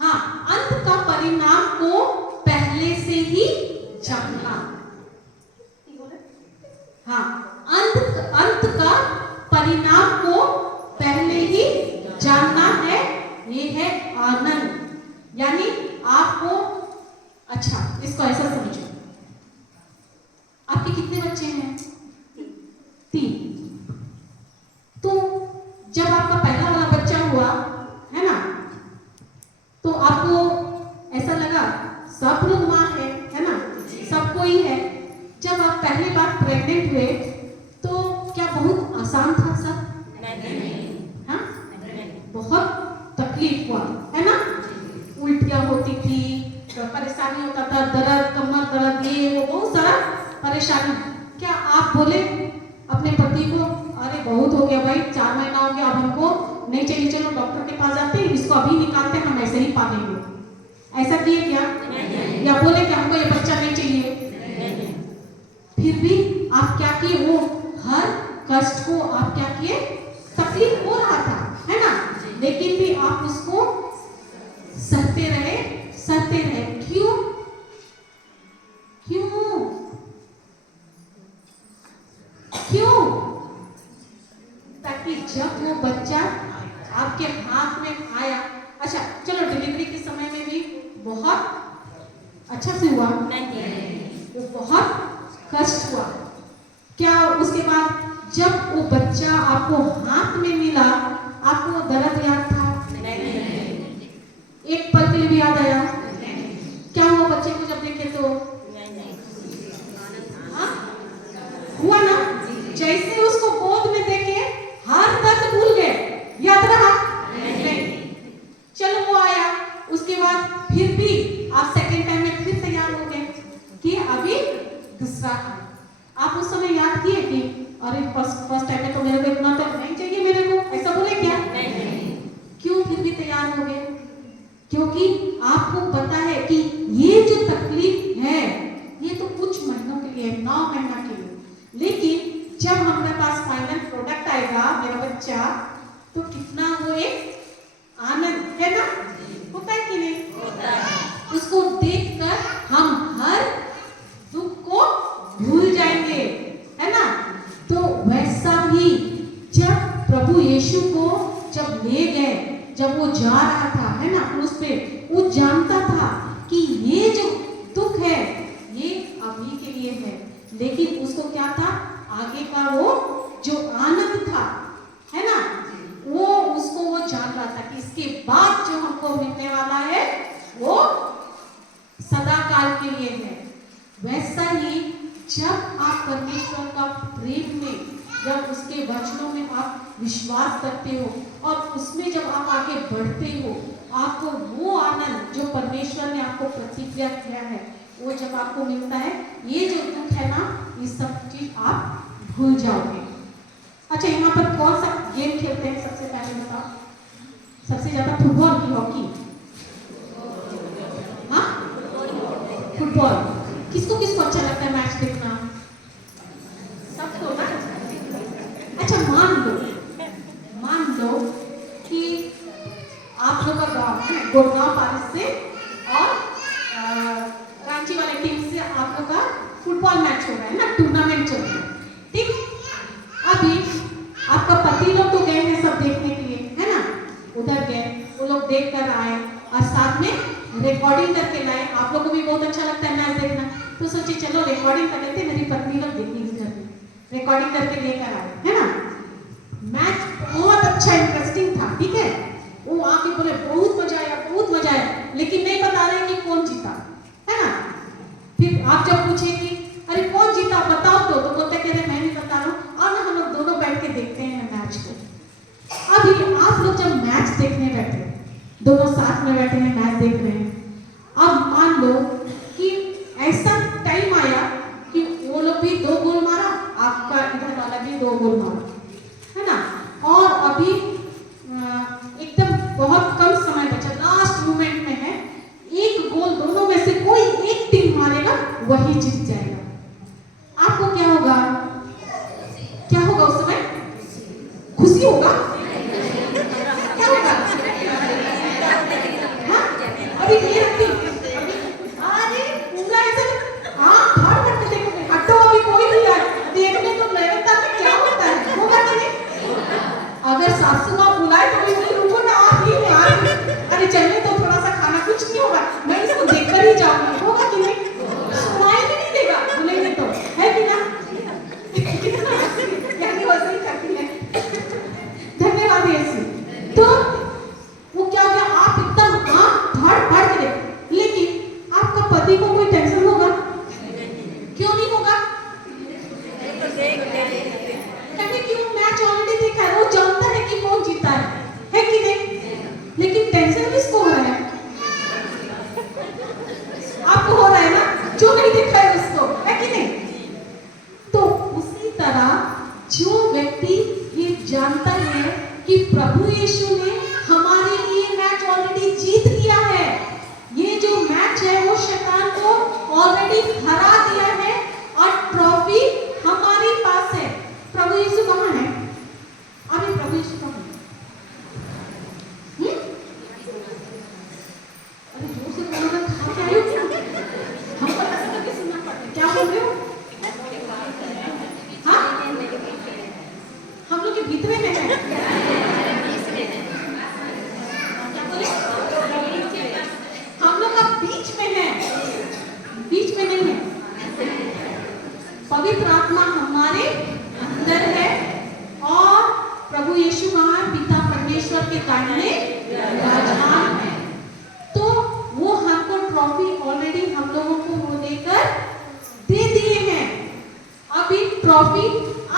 हाँ, अंत का परिणाम को पहले से ही जानना। हाँ, अंत का परिणाम को पहले ही जानना है, ये है आनंद। यानी आपको, अच्छा इसको ऐसा समझो, आपके कितने बच्चे हैं? 3। तो जब आपका पहला वाला बच्चा हुआ, है ना, तो आपको ऐसा लगा सब लोग माँ है ना, सबको ही है। जब आप पहली बार प्रेग्नेंट हुए तो क्या बहुत आसान था सब? हाँ, बहुत तकलीफ हुआ, है ना, उल्टियाँ होती थी, परेशानी होता था, दर्द, कमर दर्द, ये वो बहुत सारा परेशानी। क्या आप बोले अपने पति को, अरे बहुत हो गया भाई, 4 महीना हो गया, अब हमको नहीं चाहिए, चलो डॉक्टर के पास जाते हैं, इसको अभी निकालते हैं, हम ऐसे ही पालेंगे। ऐसा किए क्या? या बोले कि हमको ये बच्चा नहीं चाहिए? फिर भी आप क्या किए? वो हर कष्ट को आप क्या किए? तकलीफ हो रहा था, है ना, लेकिन भी आप उसको सहते रहे, सहते रहे। क्यों? क्यों? क्यों? ताकि जब वो बच्चा आपके हाथ में आया, अच्छा चलो डिलीवरी के समय में भी बहुत अच्छा से हुआ, वो बहुत कष्ट हुआ। क्या उसके बाद जब वो बच्चा आपको हाथ में मिला, आपको दर्द याद था? एक पल के लिए भी याद आया? क्या हुआ बच्चे को जब देखे तो? हुआ ना? जैसे उसको गोद में देखे हर दर्द भूल गए, याद रहा? नहीं। चलो वो आया, उसके बाद फिर भी आप सेकेंड टाइम में फिर तैयार हो गए कि अभी दूसरा है। आप उस समय याद किए कि अरे फर्स्ट टाइम में तो मेरे को इतना तो नहीं चाहिए मेरे को, ऐसा बोले क्या? क्यों फिर भी तैयार हो गए? क्योंकि आपको पता है कि ये जो तकलीफ है ये तो कुछ महीनों के लिए, 9 महीना के लिए, लेकिन जब हमारे पास फाइनल प्रोडक्ट आएगा मेरा बच्चा, तो कितना वो एक आनंद है ना, होता है कि नहीं? होता है। उसको देखकर हम हर दुख को भूल जाएंगे, है ना? तो वैसा ही जब प्रभु यीशु को जब ले गए, जब वो जा रहा था, है ना, क्रूस पे, वो जानता था कि ये जो दुख है ये अभी के लिए है, लेकिन उसको क्या था? आगे का वो जो आनंद था, है ना, वो उसको वो जान रहा था कि इसके बाद जो हमको मिलने वाला है वो सदा काल के लिए है। वैसा ही जब आप परमेश्वर का प्रेम में, जब उसके वचनों में आप विश्वास करते हो और उसमें जब आप आगे बढ़ते हो, आपको वो आनंद जो परमेश्वर ने आपको प्रतिक्रिया किया है वो जब आपको मिलता है, ये जो दुख है ना, ये सब चीज आप भूल जाओगे। अच्छा, यहाँ पर कौन सा गेम खेलते हैं सबसे पहले बताओ? सबसे ज्यादा फुटबॉल की हॉकी? हाँ, फुटबॉल। किसको किसको अच्छा लगता है मैच देखना? सबको ना? अच्छा, मान लो कि आप लोग का गाँव गुड़गांव पारिस से और रांची वाले टीम से आप लोग का फुटबॉल मैच हो रहा है ना, टूर्नामेंट चल रहा है, ठीक? अभी आपका पति लोग तो गए हैं सब देखने के लिए, है ना, उधर गए, वो लोग देख कर आए और साथ में रिकॉर्डिंग करके लाए। आप लोगों को भी बहुत अच्छा लगता है मैच देखना, तो सोचिए चलो रिकॉर्डिंग कर लेते, मेरी पत्नी लोग देखेंगी घर में, रिकॉर्डिंग करके लेकर आए, है ना। मैच बहुत अच्छा इंटरेस्टिंग था, ठीक है, वो आके बोले बहुत मजा आया, बहुत मजा आया, लेकिन नहीं बता रहे कि कौन जीता, है ना। फिर आप जब पूछे कि अरे कौन जीता बताओ तो बोलते कि अरे मैं नहीं बता रहा हूँ, और ना हम लोग दोनों बैठ के देखते हैं मैच को। अभी आप लोग जब मैच देखने बैठे, दोनों साथ में बैठे हैं, मैच देख रहे हैं, अब मान लो कि ऐसा टाइम आया कि वो लोग भी 2 गोल मारा, आपका इधर वाला भी 2 गोल मारा, है ना, और अभी एकदम बहुत कम समय बचा, लास्ट मोमेंट में है, 1 गोल दोनों में से कोई एक टीम मारेगा वही जीत जाएगा। आपको क्या होगा? क्या होगा उस समय? खुशी होगा? क्या होगा? हाँ? अभी ये रखती, अरे पूरा ऐसा हाँ भाड़ करके देखोगे, हटो अभी कोई नहीं आए देखने, तो लगता है क्या होता है, होगा कि नहीं? अगर सासू माँ बुलाए तो भी रुको ना, आप ही नहीं आ रही, अरे चलने तो थोड़ा सा खाना, कुछ नहीं होगा, मैं इसको देखकर ही जाऊंगी, होगा कि नहीं? सुनाई भी नहीं देगा बोलेंगे तो, है कि ना? यानी वैसे ही करती है। धन्यवाद यीशु। तो वो क्या हो गया, आप एकदम आँख फाड़ के देख, लेकिन आपका पति को कोई टेंशन होगा? क्यों नहीं होगा? क्यों? मैच ऑलरेडी देखा है, वो जानता है कि कौन जीता है कि नहीं? लेकिन टेंशन किसको हो रहा है? आपको हो रहा है ना, जो नहीं देखा है उसको, है कि नहीं? तो उसी तरह जो व्यक्ति ये जानता है कि प्रभु यीशु ने हमारे लिए मैच ऑलरेडी जीत लिया है। ये जो मैच है वो शैतान को ऑलरेडी हरा दिया है और ट्रॉफी हमारे पास है। प्रभु यीशु कहाँ है? अरे प्रभु यीशु कहाँ है? अरे जोर से बोलो ना, खा के आए हो क्या? हमको ऐसा करके सुनना पड़ता है। क्या बोल रहे हो? हाँ, हम लोग के भीतर में है। क्या बोले? हम लोग का बीच में है, बीच में नहीं है। पवित्र आत्मा हमारे अंदर है और प्रभु यीशु कहाँ? पिता परमेश्वर के दाहिने विराजमान है। तो वो हमको ट्रॉफी ऑलरेडी हम लोगों को वो देकर दे दिए हैं। अभी ट्रॉफी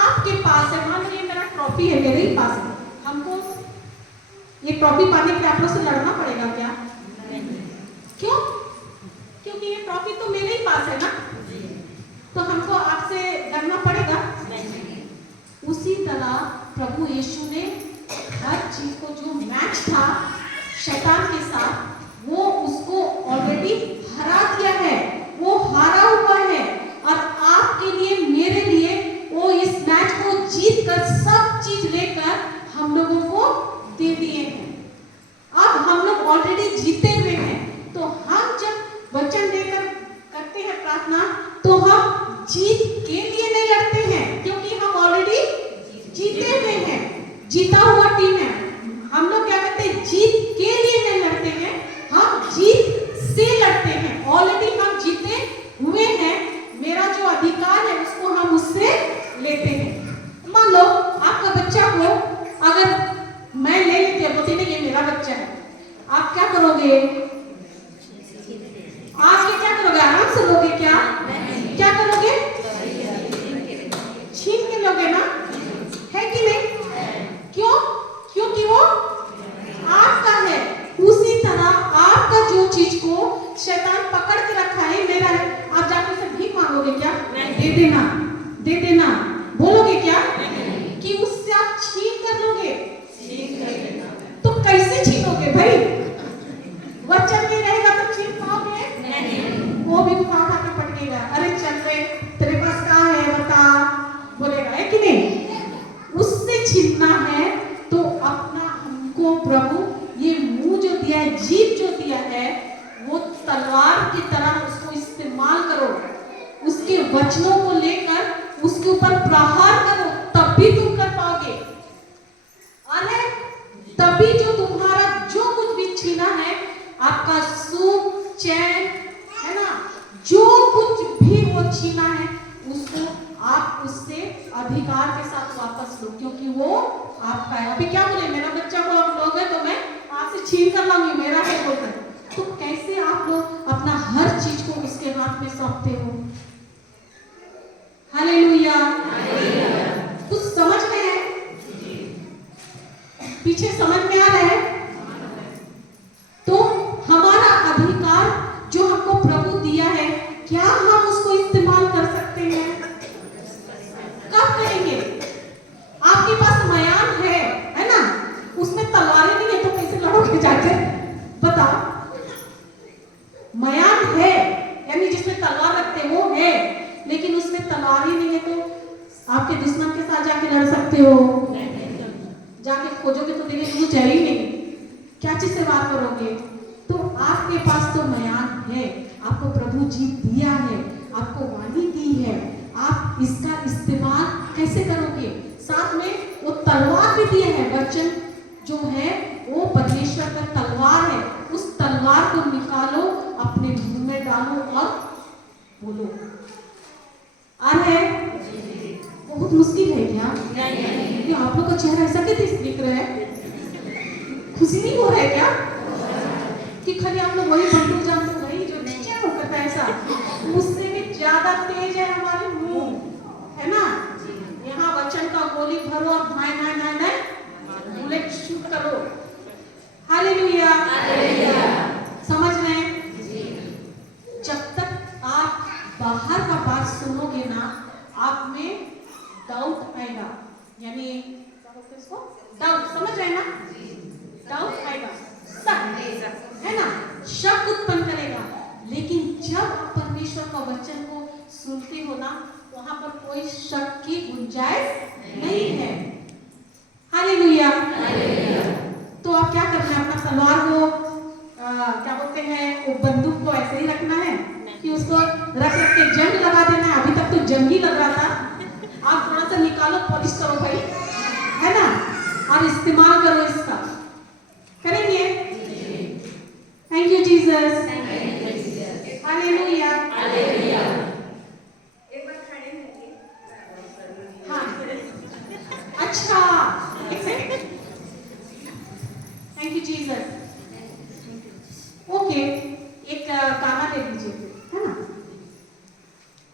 आपके पास है। मान लो ये मेरा ट्रॉफी है, मेरे ही पास है। हमको ये ट्रॉफी पाने के लिए आप लोग से लड़ना पड़ेगा क्या? क्यों? क्योंकि ये ट्रॉफी तो मेरे ही पास है ना, तो हमको आपसे लड़ना पड़ेगा। उसी तरह प्रभु यीशु ने हर चीज को, जो मैच था शैतान के साथ, वो उसको ऑलरेडी हरा दिया है। वो हारा हुआ है और आपके लिए, मेरे लिए वो इस मैच को जीत कर, सब चीज लेकर हम लोगों को दे दिए हैं। अब हम लोग ऑलरेडी जीते हुए हैं। तो हम जब वचन देकर करते हैं प्रार्थना, तो हम जीत के लिए नहीं लड़ते हैं, क्योंकि हम ऑलरेडी जीते हुए हैं, जीता हुआ टीम है। हम लोग क्या करते हैं? जीत के लिए नहीं लड़ते हैं, हम जीत से लड़ते हैं। ऑलरेडी हम जीते हुए हैं। मेरा जो अधिकार है उसको हम उससे लेते हैं। मान लो आपका बच्चा को अगर मैं ले लेती हूँ, बोलते नहीं ये मेरा बच्चा है, आप क्या करोगे? आप क्या करोगे? आराम से लोगे क्या? क्या करोगे? छीन के लोगे ना, है कि नहीं? क्यों? क्योंकि वो आपका है। उसी तरह आपका जो चीज को शैतान पकड़ के रखा है, मेरा है, आप जाके उसे भीख मांगोगे क्या? दे देना, दे देना बोलोगे क्या? कि उससे आप छीन कर लोगे? तो कैसे छीनोगे भाई? वचन नहीं रहेगा तो छीन पाओगे? वो भी उठा के पटकेगा। अरे चल रे, तेरे पास कहाँ है बता, बोलेगा, है कि नहीं? उससे छीनना है तो अपना हमको प्रभु ये मुंह जो दिया है, जीभ जो दिया है, वो तलवार की तरह उसको इस्तेमाल करो। उसके वचनों को लेकर उसके ऊपर प्रहार करो, तब भी तुम कर पाओगे। अरे तभी जो तुम्हारा जो कुछ भी छीना है, आपका सुख, चैन, है ना, जो कुछ भी वो छीना है, उसको आप उससे अधिकार के साथ वापस लो, क्योंकि वो आपका है। अभी क्या बोले? मेरा बच्चा को आप लोगे तो मैं आपसे छीन कर लाऊंगी, मेरा है बोलकर। तो कैसे आप लोग अपना हर चीज को उसके हाथ में सौंपते हो? हालेलुया। कुछ समझ में है? पीछे समझ में आ रहा है? तो हमारा अधिकार जो हमको प्रभु दिया है, क्या हम उसको इस्तेमाल कर सकते हैं? कब करेंगे? आपके पास मयान है ना, उसमें तलवारें नहीं है तो कैसे लड़ोगे जाकर? बताओ। मयान है यानी जिसमें तलवार रखते वो है, लेकिन उसमें तलवार ही नहीं है तो आपके दुश्मन के साथ जाके लड़ सकते हो? जाके खोजोगे तो देखेंगे कुछ है ही नहीं, क्या चीज से बात करोगे? तो आपके पास तो मयान है, आपको प्रभु जीव दिया है, आपको वाणी दी है, आप इसका इस्तेमाल कैसे करोगे? साथ में वो तलवार भी दिया है। वचन जो है वो परमेश्वर का तलवार है। उस तलवार को निकालो, अपने मुंह में डालो और बोलो। आ रहा है? बहुत मुश्किल है क्या? नहीं। आप लोग का चेहरा ऐसा कैसे दिख रहा है? खुशी नहीं हो रहा है क्या? कि खाली आप लोग वही बंदूक जानते हो, वही जो नीचे होकर ऐसा, उससे भी ज्यादा तेज है हमारे मुंह, है ना? यहाँ वचन का गोली भरो और भाई नाय नाय नाय बुलेट शूट करो। हालेलुया। समझ रहे हैं? जब तक आप बाहर का बात सुनोगे ना, आप में डाउट आएगा, यानी बोलते हैं उसको, डाउट, समझ रहे हैं ना? डाउट आएगा, शक है ना, शक उत्पन्न करेगा। लेकिन जब आप परमेश्वर का वचन को सुनते हो ना, वहां पर कोई शक की गुंजाइश नहीं है। हालेलुया। तो आप क्या करना है, अपना तलवार को क्या बोलते हैं, वो बंदूक को ऐसे ही रखना है कि उसको रख रख के जंग लगा देना है। अभी तक तो जंग ही लग रहा था, आप थोड़ा सा निकालो, पॉलिश करो भाई, है ना, और इस्तेमाल करो इसका। करेंगे? Thank you Jesus, hallelujah. हाँ, अच्छा, एक second, thank you Jesus. Okay,